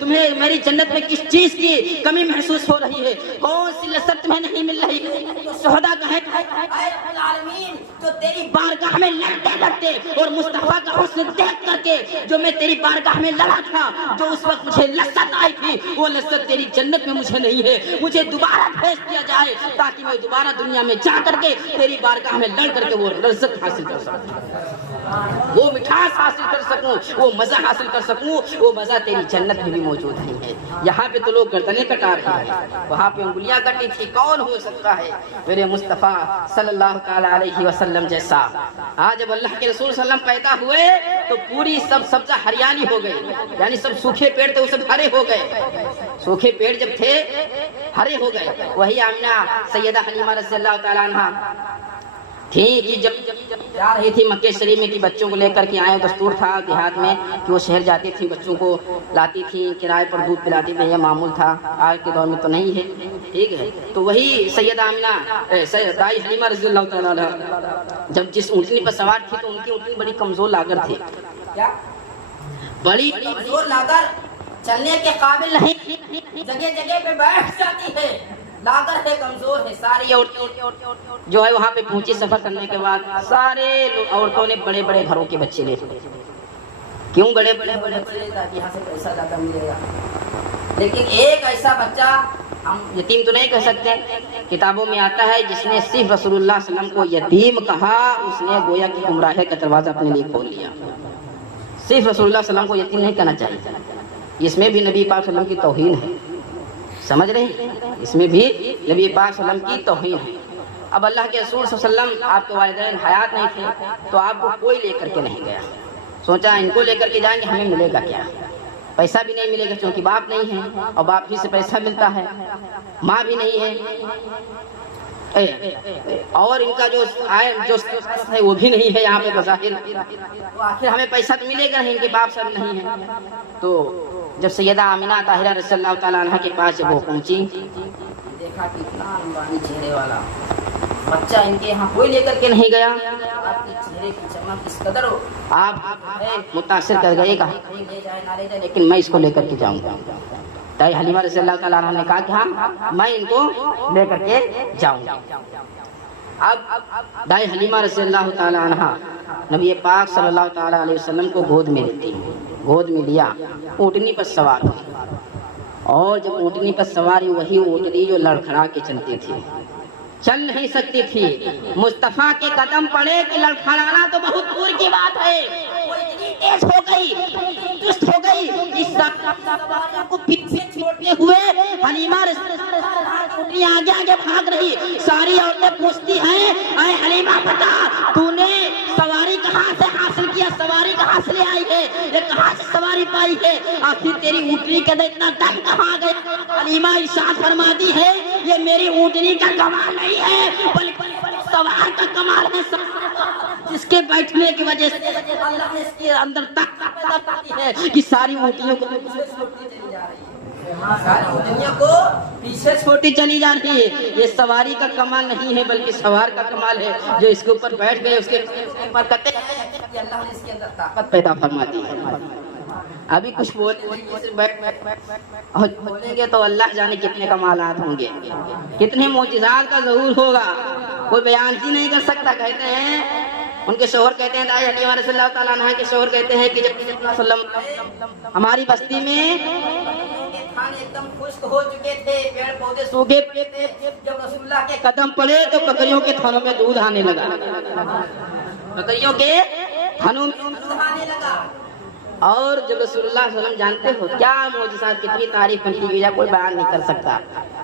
تمہیں میری جنت میں کس چیز کی کمی محسوس ہو رہی ہے؟ کون سی لذت تمہیں نہیں مل رہی؟ تو شہداء کہے اے رب العالمین، جو تیری بارگاہ میں لڑتے لڑتے اور مصطفیٰ کا حسن دیکھ کر کے جو میں تیری بارگاہ میں لڑا تھا، جو اس وقت مجھے لذت آئی تھی، وہ لذت تیری جنت میں مجھے نہیں ہے۔ مجھے دوبارہ بھیج دیا جائے تاکہ میں دوبارہ دنیا میں جا کر کے تیری بارگاہ میں لڑ کر کے وہ لذت حاصل کر سکوں، وہ مٹھاس حاصل کر سکوں، وہ مزہ حاصل کر سکوں۔ وہ مزہ تیری جنت میں بھی موجود نہیں ہے۔ یہاں پہ تو لوگ گردنیں کٹا رہے ہیں، وہاں پہ انگلیاں کٹی تھی۔ کون ہو سکتا ہے میرے مصطفیٰ صلی اللہ تعالی علیہ وسلم جیسا؟ آج جب اللہ کے رسول صلی اللہ علیہ وسلم پیدا ہوئے تو پوری سب سبزہ ہریالی ہو گئی، یعنی سب سوکھے پیڑ تھے وہ سب ہرے ہو گئے، سوکھے پیڑ جب تھے ہرے ہو گئے۔ وہی آمنہ سیدہ حلیمہ رضی اللہ تعالیٰ عنہ تھی کہ جب جا رہی تھی مکہ شریف میں کہ بچوں کو لے کر کے آئے، دستور تھا دیہات میں کہ وہ شہر جاتی تھی، بچوں کو لاتی تھی، کرائے پر دودھ پلاتی تھی، یہ معمول تھا، آج کے دور میں تو نہیں ہے، ٹھیک ہے۔ تو وہی سیدہ آمنہ دائی حلیمہ رضی اللہ تعالیٰ عنہا جب جس اونٹنی پر سوار تھی تو ان کی اونٹنی بڑی کمزور لاگر تھی، بڑی کمزور لاگر، چلنے کے قابل نہیں، جگہ جگہ پہ بیٹھ جاتی ہے، لاگر ہے، کمزور ہے۔ ساری عورتیں جو ہے وہاں پہ پہنچی، سفر کرنے کے بعد سارے عورتوں نے بڑے بڑے گھروں کے بچے لے لیے۔ کیوں بڑے بڑے بچے؟ تاکہ یہاں سے پیسہ زیادہ ملے گا۔ لیکن ایک ایسا بچہ، ہم یتیم تو نہیں کہہ سکتے، کتابوں میں آتا ہے جس نے صرف رسول اللہ صلی اللہ علیہ وسلم کو یتیم کہا، اس نے گویا کہ گمراہی کا دروازہ اپنے لیے کھول لیا۔ صرف رسول اللہ صلی اللہ علیہ وسلم کو یتیم نہیں کہنا چاہیے، اس میں بھی نبی پاک صلی اللہ علیہ وسلم کی توہین ہے، سمجھ رہے ہیں؟ اس میں بھی نبی پاک صلی اللہ علیہ وسلم کی توہین ہے۔ اب اللہ کے رسول صلی اللہ علیہ وسلم، آپ کے والدین حیات نہیں تھے تو آپ کو کوئی لے کر کے نہیں گیا، سوچا ان کو لے کر کے جائیں گے ہمیں ملے گا کیا؟ پیسہ بھی نہیں ملے گا کیونکہ باپ نہیں ہے، اور باپ ہی سے پیسہ ملتا ہے، ماں بھی نہیں ہے، اور ان کا جو ہے وہ بھی نہیں ہے یہاں پہ بظاہر، تو آخر ہمیں پیسہ تو ملے گا نہیں، ان کے باپ سب نہیں ہے۔ تو جب سیدہ آمنہ طاہرہ رضی اللہ تعالیٰ عنہ کے پاس جب وہ پہنچی، دیکھا کہ اتنا نورانی چہرے والا بچہ ان کے یہاں کوئی لے کر کے نہیں گیا، آپ کے چہرے کی چمک اس قدر ہو، آپ متاثر کر گئے، کہا لے جائے نہ لے جائے لیکن میں اس کو لے کر کے جاؤں گا۔ دائی حلیمہ رضی اللہ تعالیٰ عنہ نے کہا کہ ہاں میں ان کو لے کر کے جاؤں گا۔ اب دائی حلیمہ رضی اللہ تعالیٰ عنہ نبی پاک صلی اللہ تعالیٰ علیہ وسلم کو گود میں لیتی، گود میں لیا، اونٹنی پر سوار ہوئی، اور جب اونٹنی پر سواری وہی اونٹنی جو لڑکھڑا کے چلتی تھی، چل نہیں سکتی تھی، مصطفیٰ کے قدم پڑے کہ لڑکھڑانا تو بہت دور کی بات ہے، تیز ہو گئی، چست ہو گئی، اس سواری کو پیچھے چھوڑتے ہوئے حلیمہ آگے آگے بھاگ رہی، ساری عورتیں پوچھتی ہیں اے حلیمہ بتا تو نے سواری کہاں سے حاصل کیا، سواری کہاں سے لے آئی ہے، یہ کہاں سے سواری پائی ہے، آخر تیری اونٹنی کے اندر اتنا دم کہاں گیا؟ حلیمہ ارشاد فرماتی ہے یہ میری اونٹنی کا کمال نہیں ہے بلکہ سوار کا کمال ہے، جس کے بیٹھنے کی وجہ سے اللہ نے اس کے اندر طاقت پیدا کرتی ہے کہ ساری اونٹنیوں کو پیچھے چھوٹی چلی جا رہی ہے۔ یہ سواری کا کمال نہیں ہے بلکہ سوار کا کمال ہے، جو اس کے اوپر بیٹھ گئے اس کے اوپر کرتے ہیں اللہ نے اس کے اندر طاقت پیدا فرماتی ہے۔ ابھی کچھ بولیں گے تو اللہ جانے کتنے کمالات ہوں گے، کتنے معجزات کا ظہور ہوگا، کوئی بیان ہی نہیں کر سکتا۔ کہتے ہیں ان کے شوہر کہتے ہیں، دائی حلیمہ رضی اللہ تعالیٰ عنہ کے شوہر کہتے ہیں کہ جب نبی صلی اللہ علیہ وسلم ہماری بستی میں کھانے ایک دم خشک ہو چکے تھے، پیڑ پودے سوکھے پڑے تھے، جب رسول اللہ کے قدم پڑے تو بکریوں کے تھنوں میں دودھ آنے لگا، بکریوں کے تھنوں میں دودھ آنے لگا۔ اور جب رسول اللہ صلی اللہ علیہ وسلم، جانتے ہو کیا معجزات، کتنی تعریف بنتی ہوئی ہے، کوئی بیان نہیں کر سکتا۔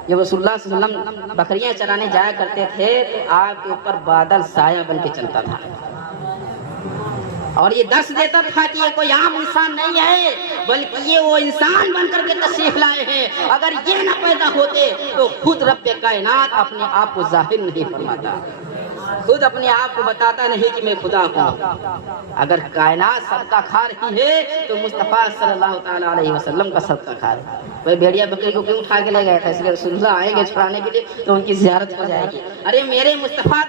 جب رسول اللہ صلی اللہ علیہ وسلم بکریاں چرانے جایا کرتے تھے تو آپ کے اوپر بادل سایہ بن کے چلتا تھا، اور یہ درس دیتا تھا کہ یہ کوئی عام انسان نہیں ہے بلکہ یہ وہ انسان بن کر کے تشریف لائے ہیں، اگر یہ نہ پیدا ہوتے تو خود رب کائنات اپنے آپ کو ظاہر نہیں فرماتا۔ خود اپنے آپ کو بتاتا نہیں کہ میں خدا ہوں. اگر کائنات صدقہ کھا رہی ہے تو مصطفیٰ صلی اللہ تعالیٰ علیہ وسلم کا صدقہ کھا رہے ہیں. وہ بھیڑیا بکری کو کیوں اٹھا کے لے گئے تھے؟ اس لیے رسول اللہ آئیں گے چھڑانے کے لیے تو ان کی زیارت ہو جائے گی. ارے میرے مصطفیٰ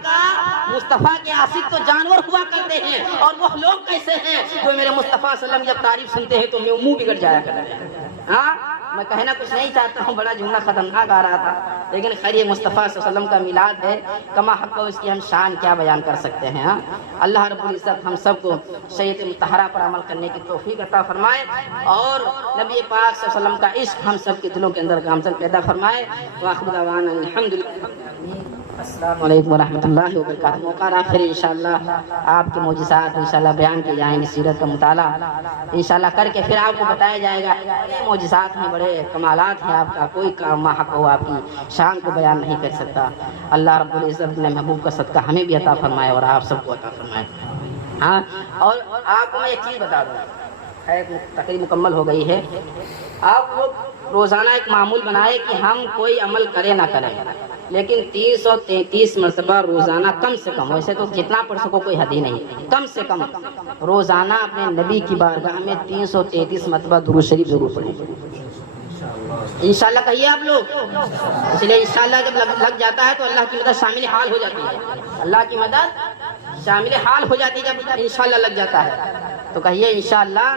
کے عاشق تو جانور ہوا کرتے ہیں، اور وہ لوگ کیسے ہیں جو میرے مصطفیٰ صلی اللہ علیہ وسلم جب تعریف سنتے ہیں تو منہ بگڑ جایا کرتے ہیں. ہاں میں کہنا کچھ نہیں چاہتا ہوں، بڑا جملہ خطرناک آ رہا تھا، لیکن خیر یہ مصطفیٰ صلی اللہ علیہ وسلم کا میلاد ہے، کما حق اس کی ہم شان کیا بیان کر سکتے ہیں. ہاں اللہ رب العزت ہم سب کو شریعت مطہرہ پر عمل کرنے کی توفیق عطا فرمائے، اور نبی پاک صلی اللہ علیہ وسلم کا عشق ہم سب کے دلوں کے اندر گامزن پیدا فرمائے. وآخر دعوانا الحمدللہ. السلام علیکم ورحمۃ اللہ وبرکاتہ. موقع آخر انشاءاللہ آپ کے معجزات انشاءاللہ بیان کیے جائیں گے، سیرت کا مطالعہ انشاءاللہ کر کے پھر آپ کو بتایا جائے گا. معجزات ہیں، بڑے کمالات ہیں آپ کا، کوئی کام حق ہو آپ کی شان کو بیان نہیں کر سکتا. اللہ رب العزت نے محبوب کا صدقہ ہمیں بھی عطا فرمائے اور آپ سب کو عطا فرمائے. ہاں اور آپ کو میں ایک چیز بتا دوں، تقریب مکمل ہو گئی ہے. آپ لوگ روزانہ ایک معمول بنائے کہ ہم کوئی عمل کرے نہ کریں، لیکن 333 مرتبہ روزانہ کم سے کم، ویسے تو جتنا پڑھ سکو کوئی حد ہی نہیں، کم سے کم روزانہ اپنے نبی کی بارگاہ میں 333 مرتبہ درود شریف ضرور پڑھیں. انشاءاللہ کہیے آپ لوگ. اس لیے انشاءاللہ جب لگ جاتا ہے تو اللہ کی مدد شامل حال ہو جاتی ہے. اللہ کی مدد شامل حال ہو جاتی ہے جب انشاءاللہ لگ جاتا ہے. تو کہیے انشاءاللہ.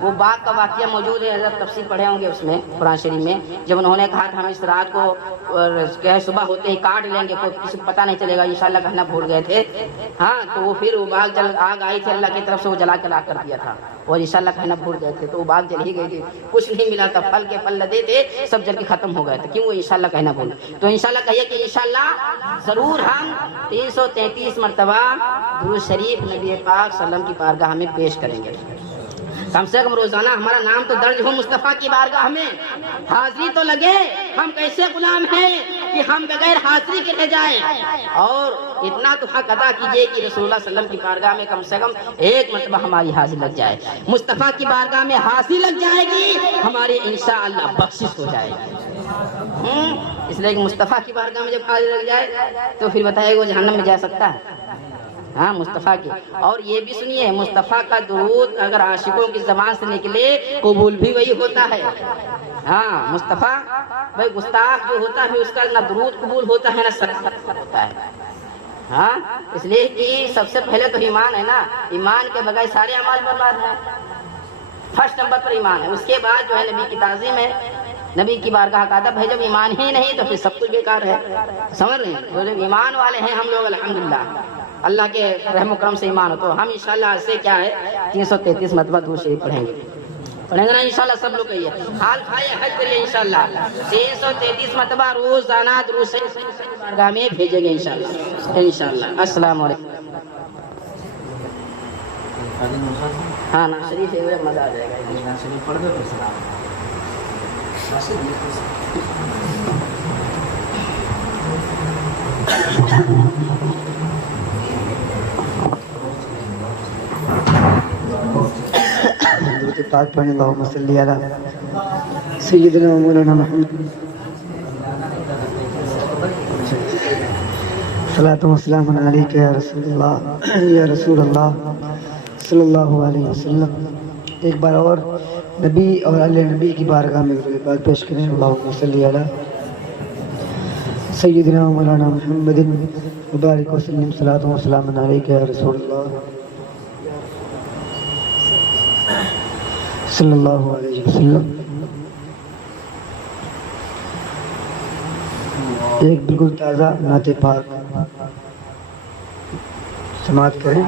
وہ باغ کا واقعہ موجود ہے، حضرت تفسیر پڑھے ہوں گے اس میں، قرآن شریف میں، جب انہوں نے کہا تھا ہم اس رات کو صبح ہوتے ہی کاٹ لیں گے، کوئی کسی کو پتہ نہیں چلے گا، انشاءاللہ کہنا بھول گئے تھے. ہاں تو وہ پھر وہ باغ آگ آئی تھی اللہ کی طرف سے، وہ جلا کے لا کر دیا تھا، اور انشاءاللہ کہنا بھول گئے تھے تو وہ باغ جل ہی گئی تھی، کچھ نہیں ملا تھا، پھل کے پھل لدے تھے سب جل کے ختم ہو گئے تھے. کیوں؟ وہ انشاءاللہ کہنا بھول. تو انشاءاللہ کہیے کہ انشاءاللہ ضرور ہم 333 مرتبہ درود شریف نبی پاک صلی اللہ علیہ وسلم کی بارگاہ میں پیش کریں گے. کم سے کم روزانہ ہمارا نام تو درج ہو مصطفیٰ کی بارگاہ میں، حاضری تو لگے. ہم کیسے غلام ہیں کہ ہم بغیر حاضری کے رہ جائیں. اور اتنا تو حق ادا کیجئے کہ رسول اللہ صلی اللہ علیہ وسلم کی بارگاہ میں کم سے کم ایک مرتبہ ہماری حاضری لگ جائے. مصطفیٰ کی بارگاہ میں حاضری لگ جائے گی، ہماری انشاءاللہ بخشش ہو جائے گی. اس لیے کہ مصطفیٰ کی بارگاہ میں جب حاضری لگ جائے تو پھر بتائے وہ جہنم میں جا سکتا ہے. ہاں مصطفیٰ کی. اور یہ بھی سنیے، مصطفیٰ کا درود اگر عاشقوں کی زبان سے نکلے قبول بھی وہی ہوتا ہے. ہاں مصطفیٰ بھائی گستاخ جو ہوتا ہے اس کا نہ درود قبول ہوتا ہے نہ صدقہ ہوتا ہے. ہاں اس لیے کہ سب سے پہلے تو ایمان ہے نا، ایمان کے بغیر سارے اعمال برباد ہیں. فرسٹ نمبر پر ایمان ہے، اس کے بعد جو ہے نبی کی تعظیم ہے، نبی کی بارگاہ کا ادب ہے. جب ایمان ہی نہیں تو پھر سب کچھ بیکار ہے. سمجھ رہے ہیں؟ جو ایمان والے ہیں ہم لوگ الحمدللہ، اللہ کے رحم و کرم سے ایمان ہو، تو ہم انشاءاللہ اس سے کیا ہے 333 مرتبہ درود شریف پڑھیں گے نا انشاءاللہ. سب لوگ کہیے حال کھائے حج کریے انشاءاللہ. 333 مرتبہ روزانہ درود شریف بارگاہ میں بھیجیں گے انشاءاللہ. انشاءاللہ. السلام علیکم. ہاں نا شریف ہے، مزہ آ جائے گا. پاک پڑھیں. اللہم صلی علی سیدنا و مولانا محمد صلاۃ و سلام علیک یا رسول اللہ یا رسول اللہ صلی اللہ علیہ وسلم. ایک بار اور نبی اور اللہ نبی کی بارگاہ میں بات پیش کریں. اللہم صلی علی سیدنا و مولانا محمد مبارک وسلم. صلاۃ و سلام علیک یا رسول اللہ صلی اللہ علیہ وسلم. ایک بالکل تازہ نعت پاک سماعت کریں.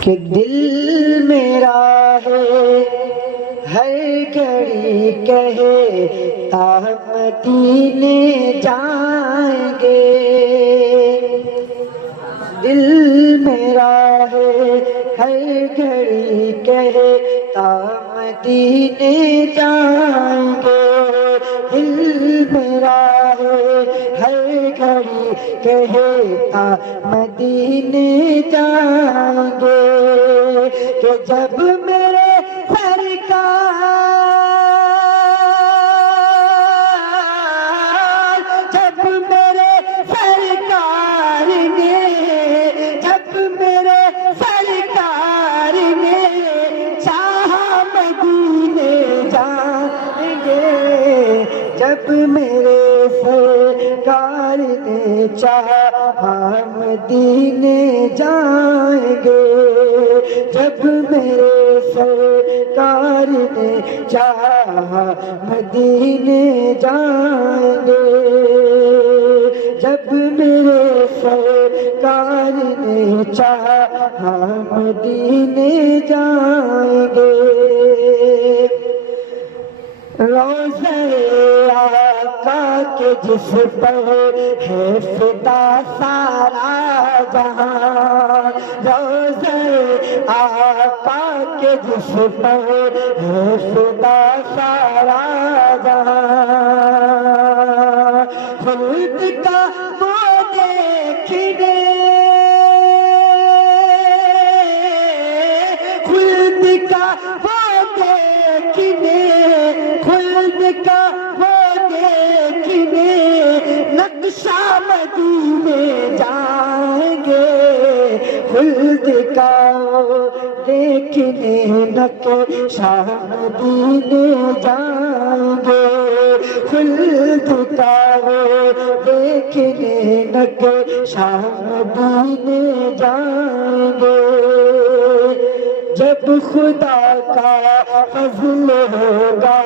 کہ دل میرا ہے ہر گھڑی کہے تا مدینے جائیں گے. دل میرا ہے ہر گھڑی کہے تا مدینے جائیں گے. دل میرا ہے ہر گھڑی کہے تا مدینے جائیں گے. کہ جب میرے سرکار چاہا مدینے جائیں گے، جب میرے سرکار نے چاہا مدینے جائیں گے، جب میرے سرکار نے چاہا مدینے جائیں گے، روضہ آقا کے جس پر ہے فدا سارا جہاں، روضہ آقا کے جس پر ہے فدا سارا جہاں، خلد کا وہ دیکھنے، خلد کا وہ دیکھنے، خلد کا وہ دیکھنے، نقشہ مدینے جائیں گے، خلد کا وہ دیکھنے، نقشہ مدینے جائیں گے، خلد کا وہ دیکھنے، نقشہ مدینے جائیں گے، جب خدا کا فضل ہوگا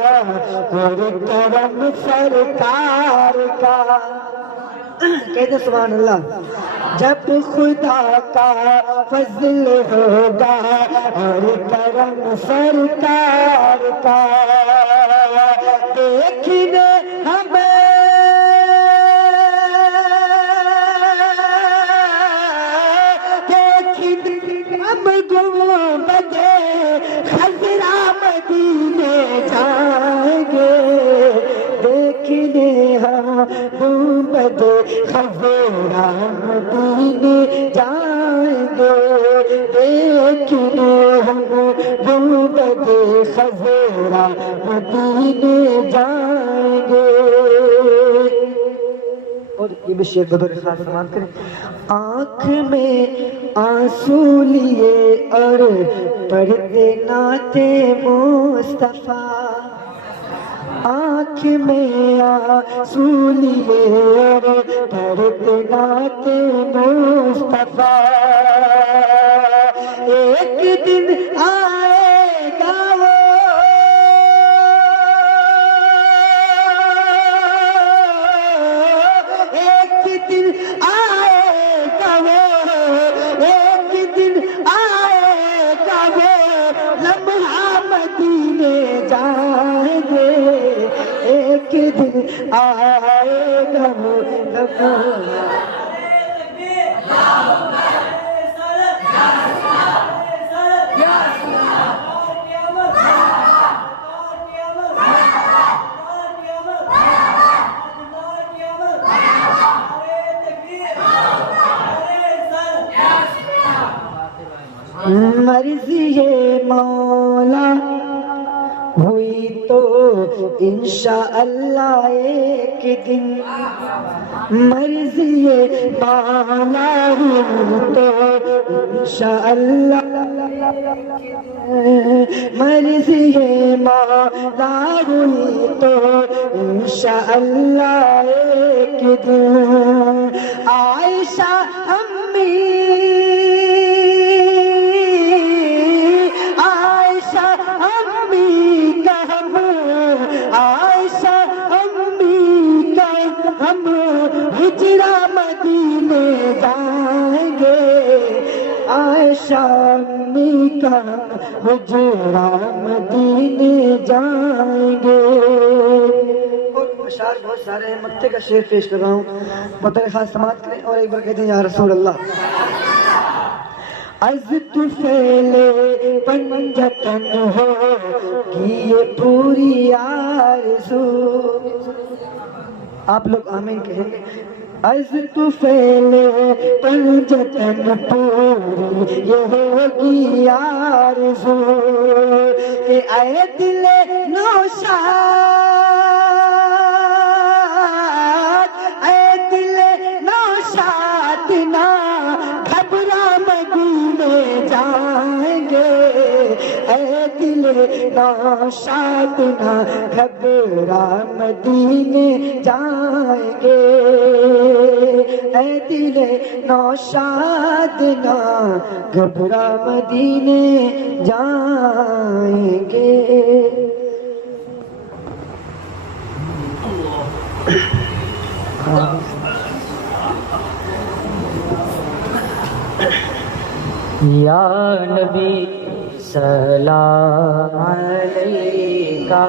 اور کرم سرکار کا، کہتے سبحان اللہ، جب خدا کا فضل ہوگا اور کرم سرکار کا، دیکھنے ہمیں، دیکھنے ہم گنبد خضرا مدینے جائیں گے، دیکھنے ہم گنبد خضرا مدینے جائیں گے، دیکھنے ہم گنبد خضرا مدینے جائیں گے، اور یہ بھی شیخ بدر خاص سماعت کریں، آنکھ میں آنسو لیے اور پڑھتے نعت مصطفیٰ، آنکھ میں آنسو لیے اور پڑھتے نعت مصطفیٰ، ایک دن آئے گا وہ، ایک دن آئے گا وہ، ایک دن آئے گا وہ، لمحہ مدینے جائیں گے، ایک دن آئے گا وہ لمحہ، مرضی مولا ہوئی تو انشاءاللہ ایک دن، مرضی مولا ہوئی تو انشاءاللہ، مرضی مولا ہوئی تو انشاءاللہ ایک دن، عائشہ امی، عائشہ امی کا ہم ہجرہ مدینے جائیں گے، عائشہ امی کا ہجرہ مدینے جائیں گے، اور اشعار بہت سارے ہیں، مکتے کا شعر پیش کر رہا ہوں، بطور خاص سماعت کریں اور ایک بار کہتے ہیں یا رسول اللہ، از طفیل پنجتن ہوگی یہ پوری آرزو، آپ لوگ آمین کہیں گے، از طفیل پنجتن پوری یہ ہوگی آرزو، کہ اے دل نوشاد، اے دل نوشاد نا گھبرا مدینے جائیں گے، اے دل نوشاد نا گھبرا مدینے جائیں گے، اے دل نوشاد نہ گھبرا مدینے جائیں گے. یا نبی سلام علیکہ